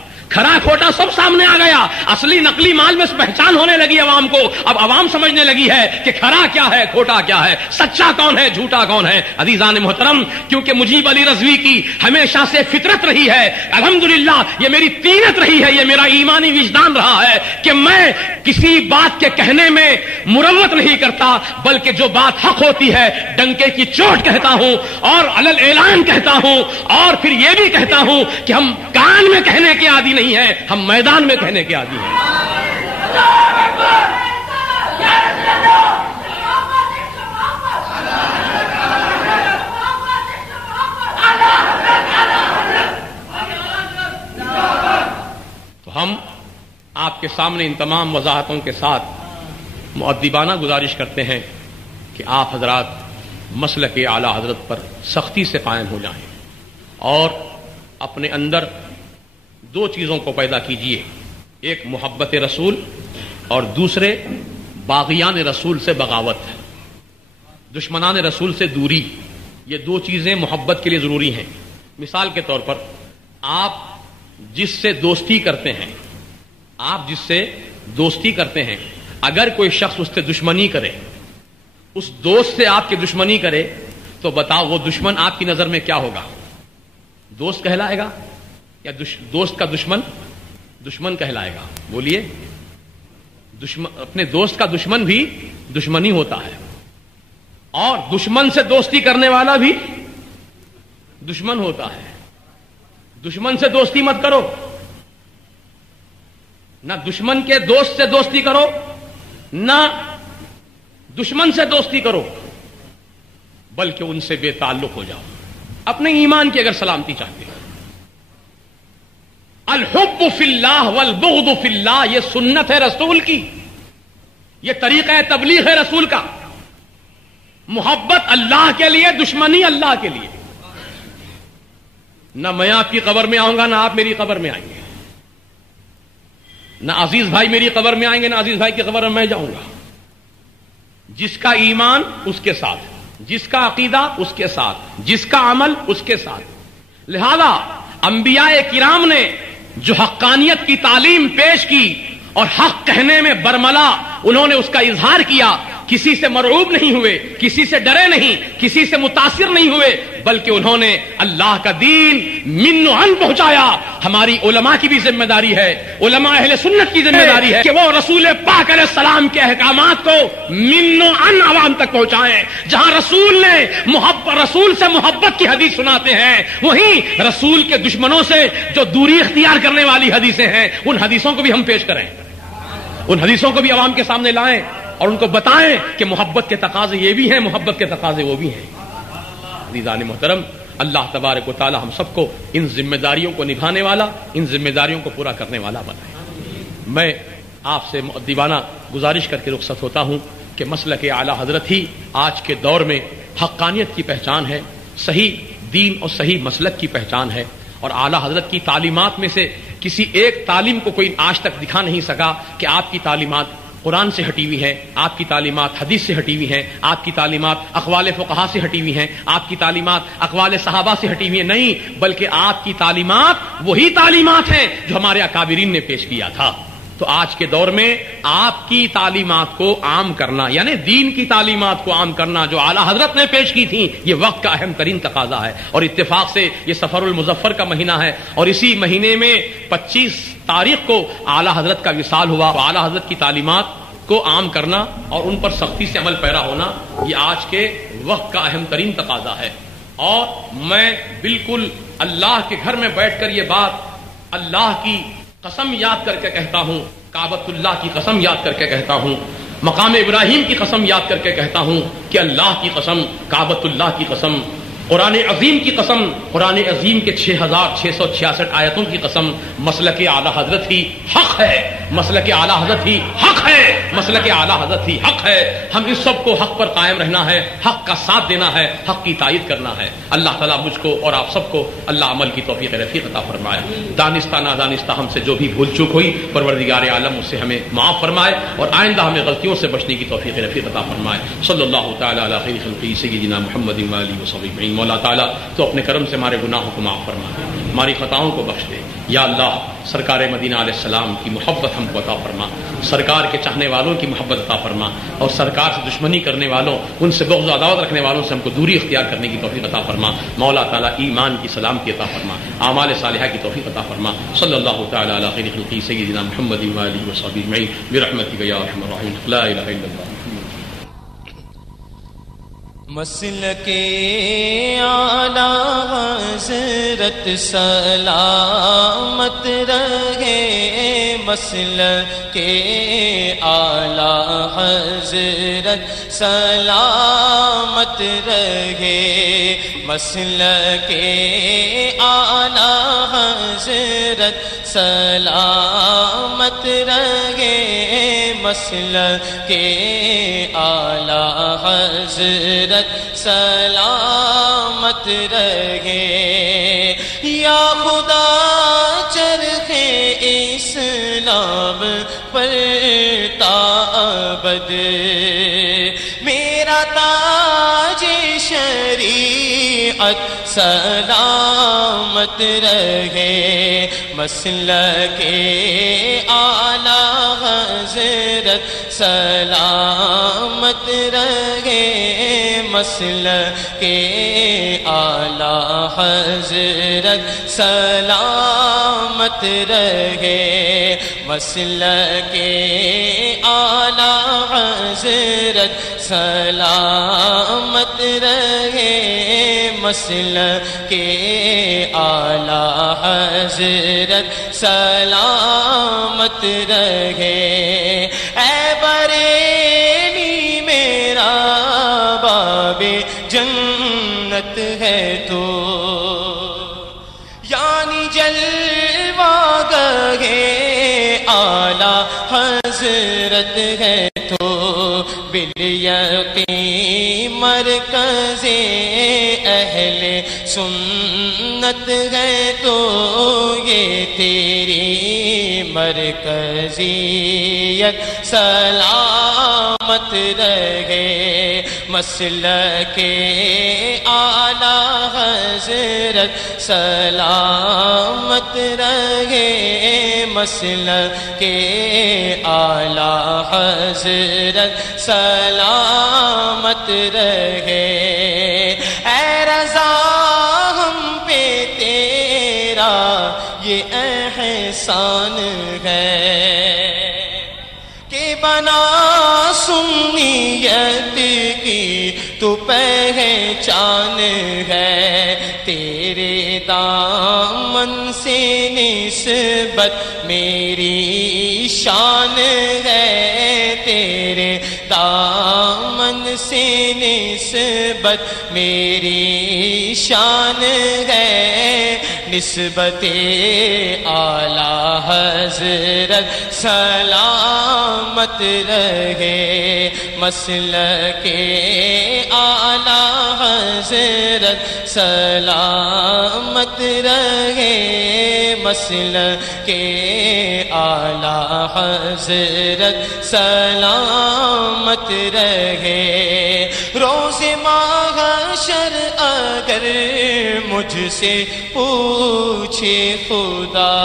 اصلی نقلی مال میں پہچان ہونے لگی عوام کو. اب عوام سمجھنے لگی ہے کہ کھرا کیا ہے، کھوٹا کیا ہے، سچا کون ہے، جھوٹا کون ہے. عزیزان محترم، کیونکہ مجیب علی رضوی کی ہمیشہ سے فطرت رہی ہے، الحمدللہ یہ میری تینت رہی ہے، یہ میرا ایمانی وجدان رہا ہے کہ میں کسی بات کے کہنے میں مروت نہیں کرتا، بلکہ جو بات حق ہوتی ہے ڈنکے کی چوٹ کہتا ہوں اور علل اعلان کہتا ہوں، اور پھر یہ بھی کہتا ہوں کہ ہم کان میں کہنے کے عادی نہیں ہے، ہم میدان میں کہنے کے عادی ہیں. تو ہم آپ کے سامنے ان تمام وضاحتوں کے ساتھ مؤدبانہ گزارش کرتے ہیں کہ آپ حضرات مسلک اعلیٰ حضرت پر سختی سے قائم ہو جائیں اور اپنے اندر دو چیزوں کو پیدا کیجیے، ایک محبت رسول اور دوسرے باغیان رسول سے بغاوت، دشمنان رسول سے دوری. یہ دو چیزیں محبت کے لیے ضروری ہیں. مثال کے طور پر آپ جس سے دوستی کرتے ہیں اگر کوئی شخص اس سے دشمنی کرے، اس دوست سے آپ کی دشمنی کرے تو بتاؤ وہ دشمن آپ کی نظر میں کیا ہوگا؟ دوست کہلائے گا یا دوست کا دشمن کہلائے گا؟ بولیے. اپنے دوست کا دشمن بھی دشمنی ہوتا ہے، اور دشمن سے دوستی کرنے والا بھی دشمن ہوتا ہے. دشمن سے دوستی مت کرو، نہ دشمن کے دوست سے دوستی کرو، نہ دشمن سے دوستی کرو، بلکہ ان سے بے تعلق ہو جاؤ اپنے ایمان کی اگر سلامتی چاہتے ہو. الحب فی اللہ والبغض فی اللہ، یہ سنت ہے رسول کی، یہ طریقہ تبلیغ ہے رسول کا. محبت اللہ کے لیے، دشمنی اللہ کے لیے. نہ میں آپ کی قبر میں آؤں گا، نہ آپ میری قبر میں آئیں گے، نہ عزیز بھائی میری قبر میں آئیں گے، نہ عزیز بھائی کی قبر میں میں جاؤں گا. جس کا ایمان اس کے ساتھ، جس کا عقیدہ اس کے ساتھ، جس کا عمل اس کے ساتھ. لہذا انبیاء کرام نے جو حقانیت کی تعلیم پیش کی اور حق کہنے میں برملا انہوں نے اس کا اظہار کیا، کسی سے مرعوب نہیں ہوئے، کسی سے ڈرے نہیں، کسی سے متاثر نہیں ہوئے، بلکہ انہوں نے اللہ کا دین من و عن پہنچایا. ہماری علماء کی بھی ذمہ داری ہے، علماء اہل سنت کی ذمہ داری ہے کہ وہ رسول پاک علیہ السلام کے احکامات کو من و عن عوام تک پہنچائیں. جہاں رسول سے محبت کی حدیث سناتے ہیں، وہیں رسول کے دشمنوں سے جو دوری اختیار کرنے والی حدیثیں ہیں ان حدیثوں کو بھی ہم پیش کریں، ان حدیثوں کو بھی عوام کے سامنے لائیں. اور ان کو بتائیں کہ محبت کے تقاضے یہ بھی ہیں، محبت کے تقاضے وہ بھی ہیں۔ عزیزان محترم، اللہ تبارک و تعالی ہم سب کو ان ذمہ داریوں کو نبھانے والا، ان ذمہ داریوں کو پورا کرنے والا بنائے۔ میں آپ سے مؤدبانہ گزارش کر کے رخصت ہوتا ہوں کہ مسلک اعلی حضرت ہی آج کے دور میں حقانیت کی پہچان ہے، صحیح دین اور صحیح مسلک کی پہچان ہے، اور اعلی حضرت کی تعلیمات میں سے کسی ایک تعلیم کو کوئی آج تک دکھا نہیں سکا کہ آپ کی تعلیمات قرآن سے ہٹی ہوئی ہیں، آپ کی تعلیمات حدیث سے ہٹی ہوئی ہیں، آپ کی تعلیمات اقوال فقہا سے ہٹی ہوئی ہیں، آپ کی تعلیمات اقوال صحابہ سے ہٹی ہوئی ہیں، نہیں، بلکہ آپ کی تعلیمات وہی تعلیمات ہیں جو ہمارے اکابرین نے پیش کیا تھا۔ تو آج کے دور میں آپ کی تعلیمات کو عام کرنا، یعنی دین کی تعلیمات کو عام کرنا جو اعلی حضرت نے پیش کی تھیں، یہ وقت کا اہم ترین تقاضا ہے۔ اور اتفاق سے یہ سفر المظفر کا مہینہ ہے، اور اسی مہینے میں 25 تاریخ کو اعلی حضرت کا وصال ہوا۔ اعلی حضرت کی تعلیمات کو عام کرنا اور ان پر سختی سے عمل پیرا ہونا، یہ آج کے وقت کا اہم ترین تقاضا ہے۔ اور میں بالکل اللہ کے گھر میں بیٹھ کر یہ بات اللہ کی قسم یاد کر کے کہتا ہوں، کعبۃ اللہ کی قسم یاد کر کے کہتا ہوں، مقام ابراہیم کی قسم یاد کر کے کہتا ہوں کہ اللہ کی قسم، کعبۃ اللہ کی قسم، قرآن عظیم کی قسم، قرآن عظیم کے 6666 آیتوں کی قسم، مسلک اعلی حضرت ہی حق ہے، مسلک اعلی حضرت ہی حق ہے، مسلک اعلی حضرت ہی حق ہے۔ ہم اس سب کو حق پر قائم رہنا ہے، حق کا ساتھ دینا ہے، حق کی تائید کرنا ہے۔ اللہ تعالیٰ مجھ کو اور آپ سب کو اللہ عمل کی توفیق رفیق عطا فرمائے۔ دانستہ نادانستہ ہم سے جو بھی بھول چوک ہوئی، پروردگار عالم اس سے ہمیں معاف فرمائے، اور آئندہ ہمیں غلطیوں سے بچنے کی توفیق رفیق عطا فرمائے۔ صلی اللہ تعالیٰ علی خیر خلقہ سیدنا محمد و آلہ وصحبہ اجمعین۔ مولا تعالیٰ تو اپنے کرم سے ہمارے گناہوں کو معاف فرما دے، ہماری خطاؤں کو بخش دے۔ یا اللہ، سرکار مدینہ علیہ السلام کی محبت ہم کو عطا فرما، سرکار کے چاہنے والوں کی محبت عطا فرما، اور سرکار سے دشمنی کرنے والوں، ان سے بغض و عداوت رکھنے والوں سے ہم کو دوری اختیار کرنے کی توفیق عطا فرما۔ مولا تعالیٰ ایمان کی سلامتی عطا فرما، اعمال صالحہ کی توفیق عطا فرما۔ صلی اللہ تعالیٰ علی خیر خلقہ سیدنا محمد و آلہ وصحبہ اجمعین برحمتک یا ارحم الراحمین۔ لا الہ الا اللہ۔ مسلک اعلی حضرت سلامت رہے، مسلک اعلی حضرت سلامت رہے، مسلک اعلی حضرت سلامت رہے، مسلک اعلی حضرت سلامت رہے۔ یا خدا چرخ اسلام پر تابد میرا تاج شریعت سلامت رہے، مسلک اعلی حضرت سلامت رہے، مسلک اعلی حضرت سلامت رہے، مسلک اعلی حضرت سلامت رہے، مسلک اعلی حضرت سلامت رہے۔ اے بریلی میرا باب جنت ہے تو، یعنی جلوہ گاہ اعلی حضرت ہے تو، بالیقین مرکز اہل سنت ہے تو، یہ تیری مرکزیت سلامت رہے، مسلک اعلی حضرت سلامت رہے، مسلک اعلی حضرت سلامت رہے۔ اے رضا ہم پہ تیرا یہ احسان ہے کہ بنا سنیت کی تو پہچان ہے، تیرے دامن سے نسبت میری شان ہے، تیرے دامن سے نسبت میری شان ہے، نسبت اعلیٰ حضرت سلامت رہے، مسلک اعلیٰ حضرت سلامت رہے، مسلک اعلیٰ حضرت سلامت رہے۔ روز محشر اگر مجھ سے پوچھے خدا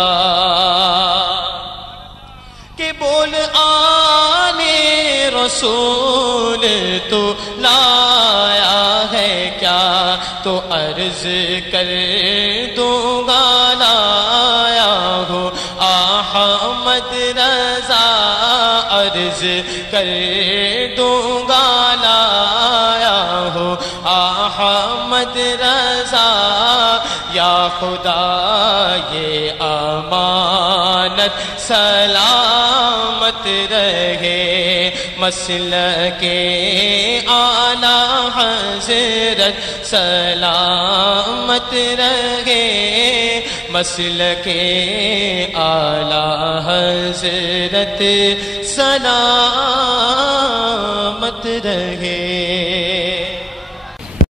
کہ بول آنے رسول تو لایا ہے کیا، تو عرض کر دوں گا لایا ہو احمد رضا، عرض کر دوں گا لایا ہو احمد رضا۔ یا خدا یہ امانت سلامت رہے، مسلک اعلیٰ حضرت سلامت رہے، مسلک اعلیٰ حضرت سلامت رہے۔